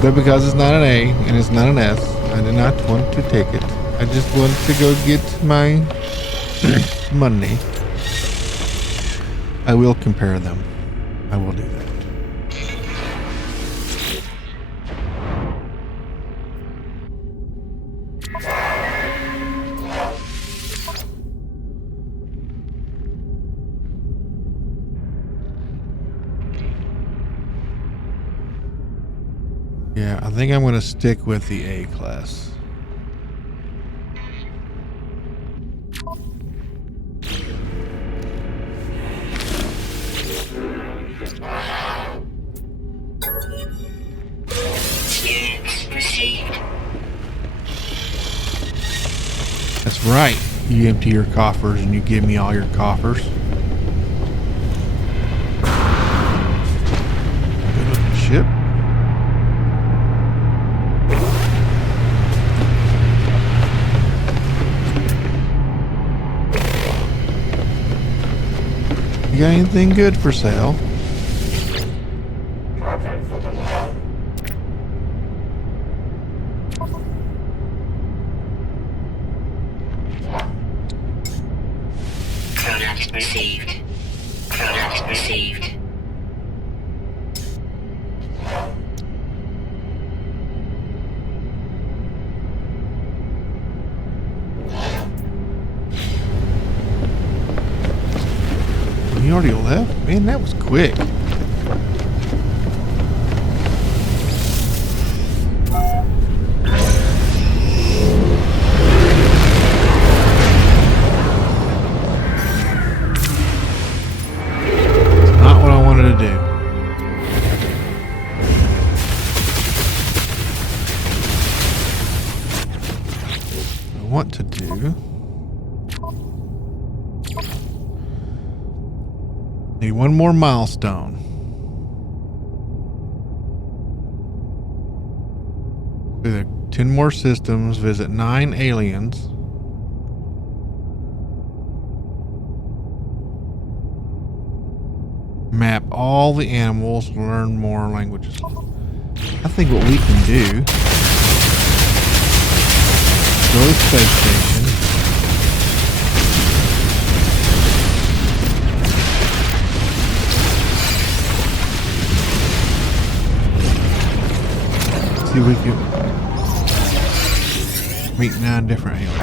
But because it's not an A and it's not an S, I did not want to take it. I just wanted to go get my money. I will compare them. I will do that. Yeah, I think I'm going to stick with the A class. That's right. You empty your coffers and you give me all your coffers. Good looking ship. You got anything good for sale? Product received. Product received. You already left? Man, that was quick. It's not what I wanted to do. What I want to do... Need one more milestone. Visit 10 more systems, visit 9 aliens. Map all the animals, learn more languages. I think what we can do, go to the space station. See if we can meet 9 different aliens.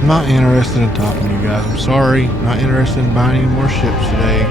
I'm not interested in talking to you guys. I'm sorry. Not interested in buying any more ships today.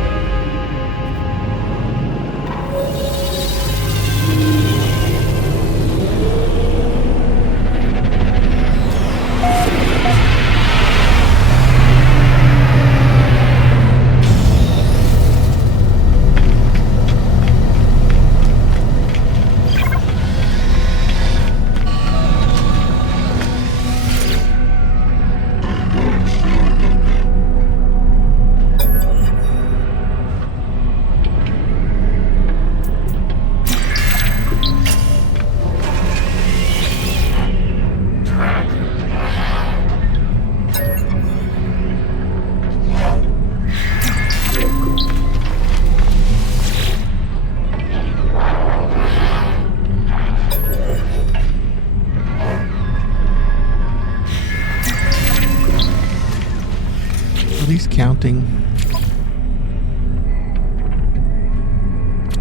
Counting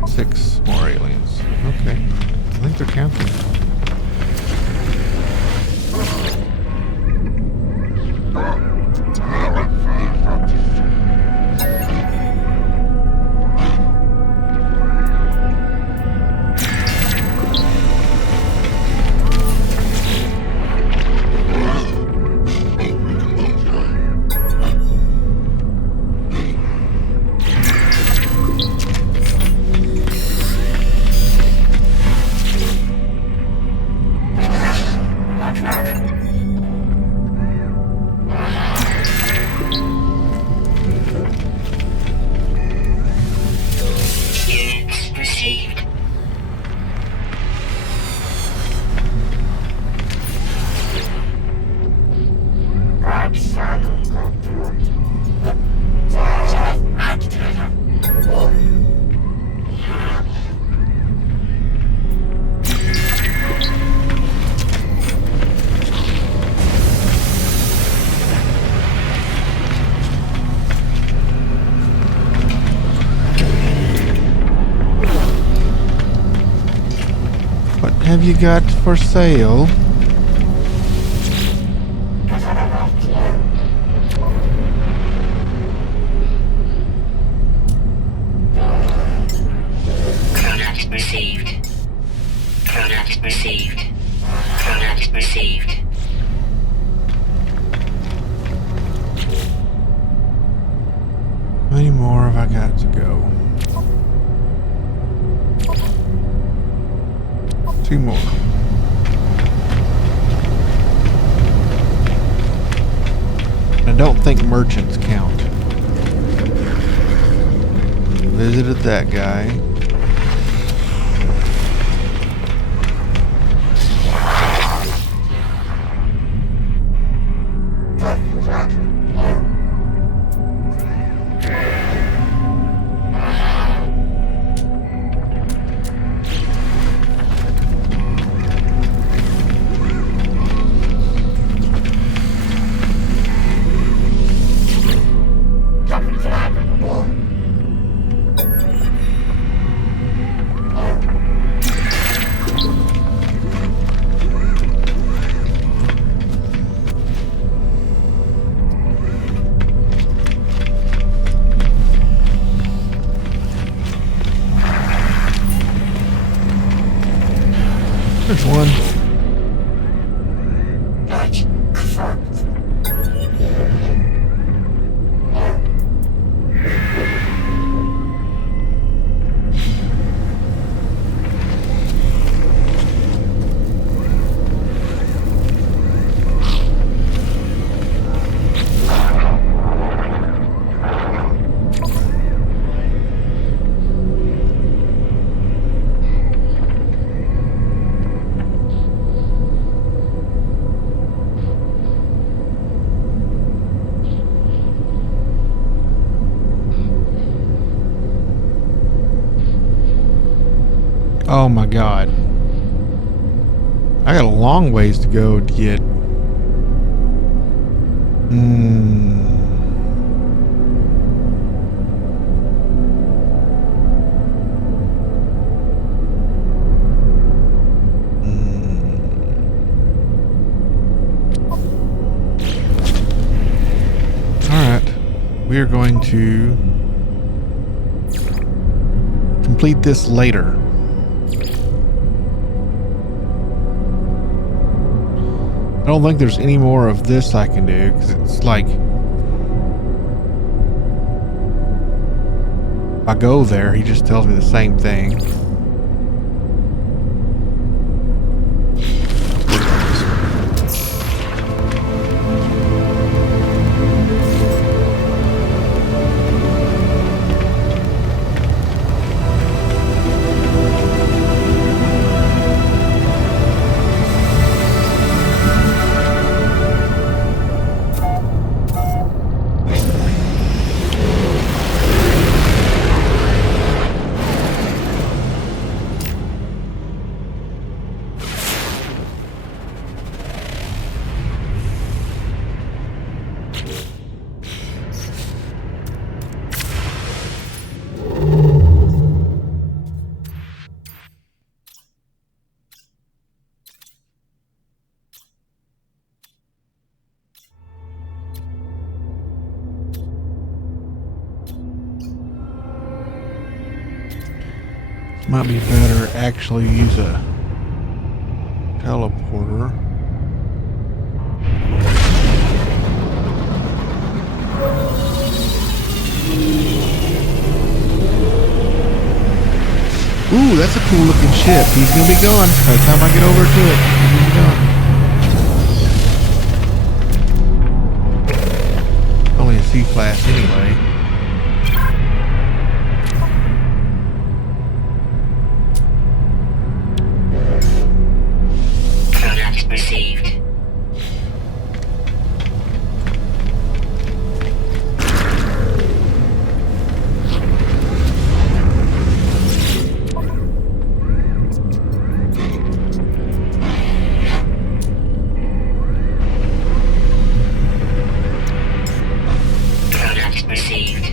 6 more aliens. Okay, I think they're counting. have you got for sale? Product received. Product received. Product received. How many more have I got to go? 2 more. I don't think merchants count. Visited that guy. There's one. Oh my god. I got a long ways to go to get... Alright. We are going to complete this later. I don't think there's any more of this I can do, because it's like, if I go there, he just tells me the same thing. Might be better actually use a teleporter. Ooh, that's a cool looking ship. He's gonna be gone by the time I get over to it. He's gone. Only a C-class anyway. Received. Product received.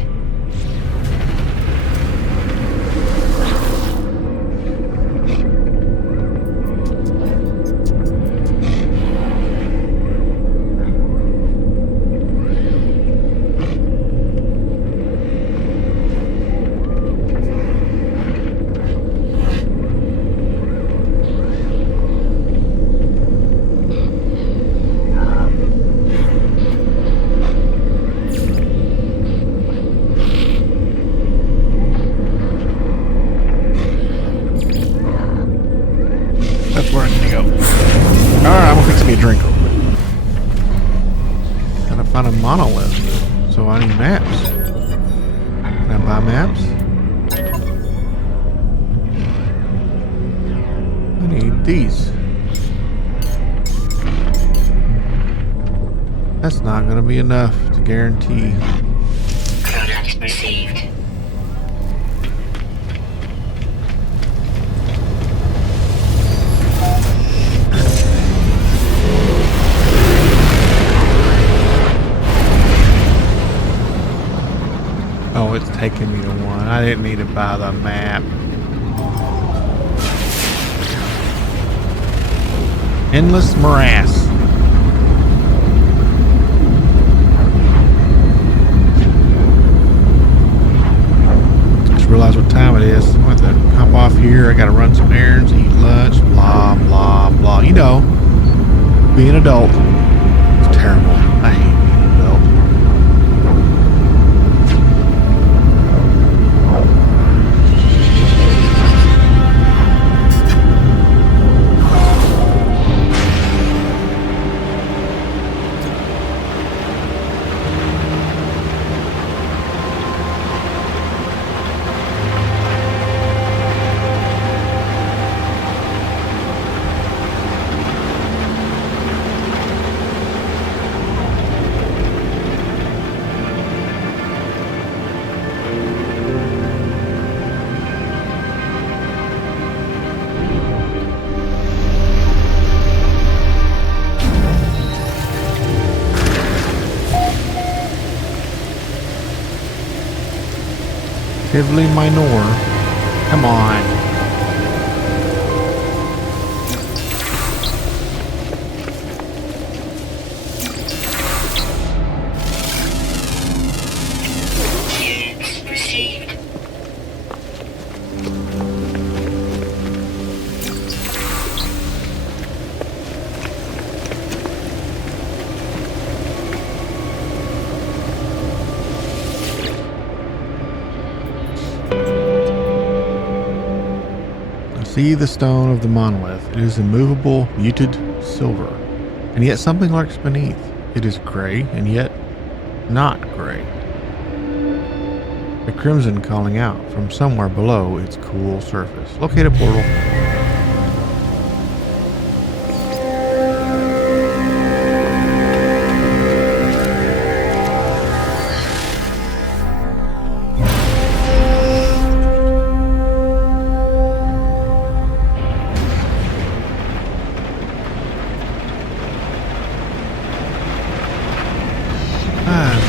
Oh, I need maps. Can I buy maps? I need these. That's not going to be enough to guarantee. Product received. Oh, it's taking me to one. I didn't need to buy the map. Endless morass. Just realized what time it is. I'm going to have to hop off here. I got to run some errands, eat lunch, blah, blah, blah. You know, being an adult is terrible. I hate being an adult. Tivoli Minor. Come on. Units received. See the stone of the monolith. It is immovable, muted silver, and yet something lurks beneath. It is gray, and yet not gray. The crimson calling out from somewhere below its cool surface. Locate a portal.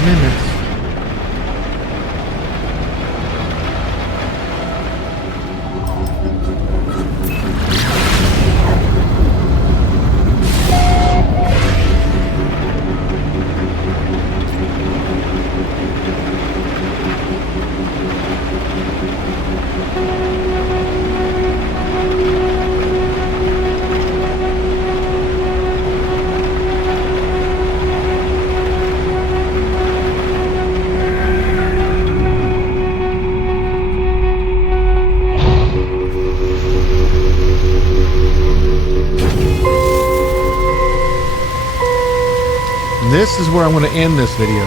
Minutes. This is where I'm going to end this video.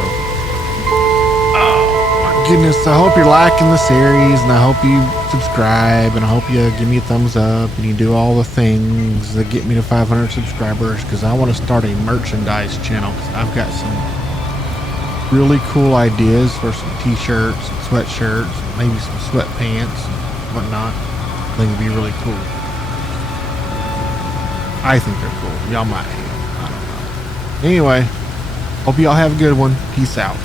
Oh my goodness. I hope you're liking the series, and I hope you subscribe, and I hope you give me a thumbs up, and you do all the things that get me to 500 subscribers, because I want to start a merchandise channel, because I've got some really cool ideas for some t-shirts and sweatshirts, maybe some sweatpants and whatnot. I think it'd be really cool. I think they're cool. Y'all might hate them. I don't know. Anyway, hope y'all have a good one. Peace out.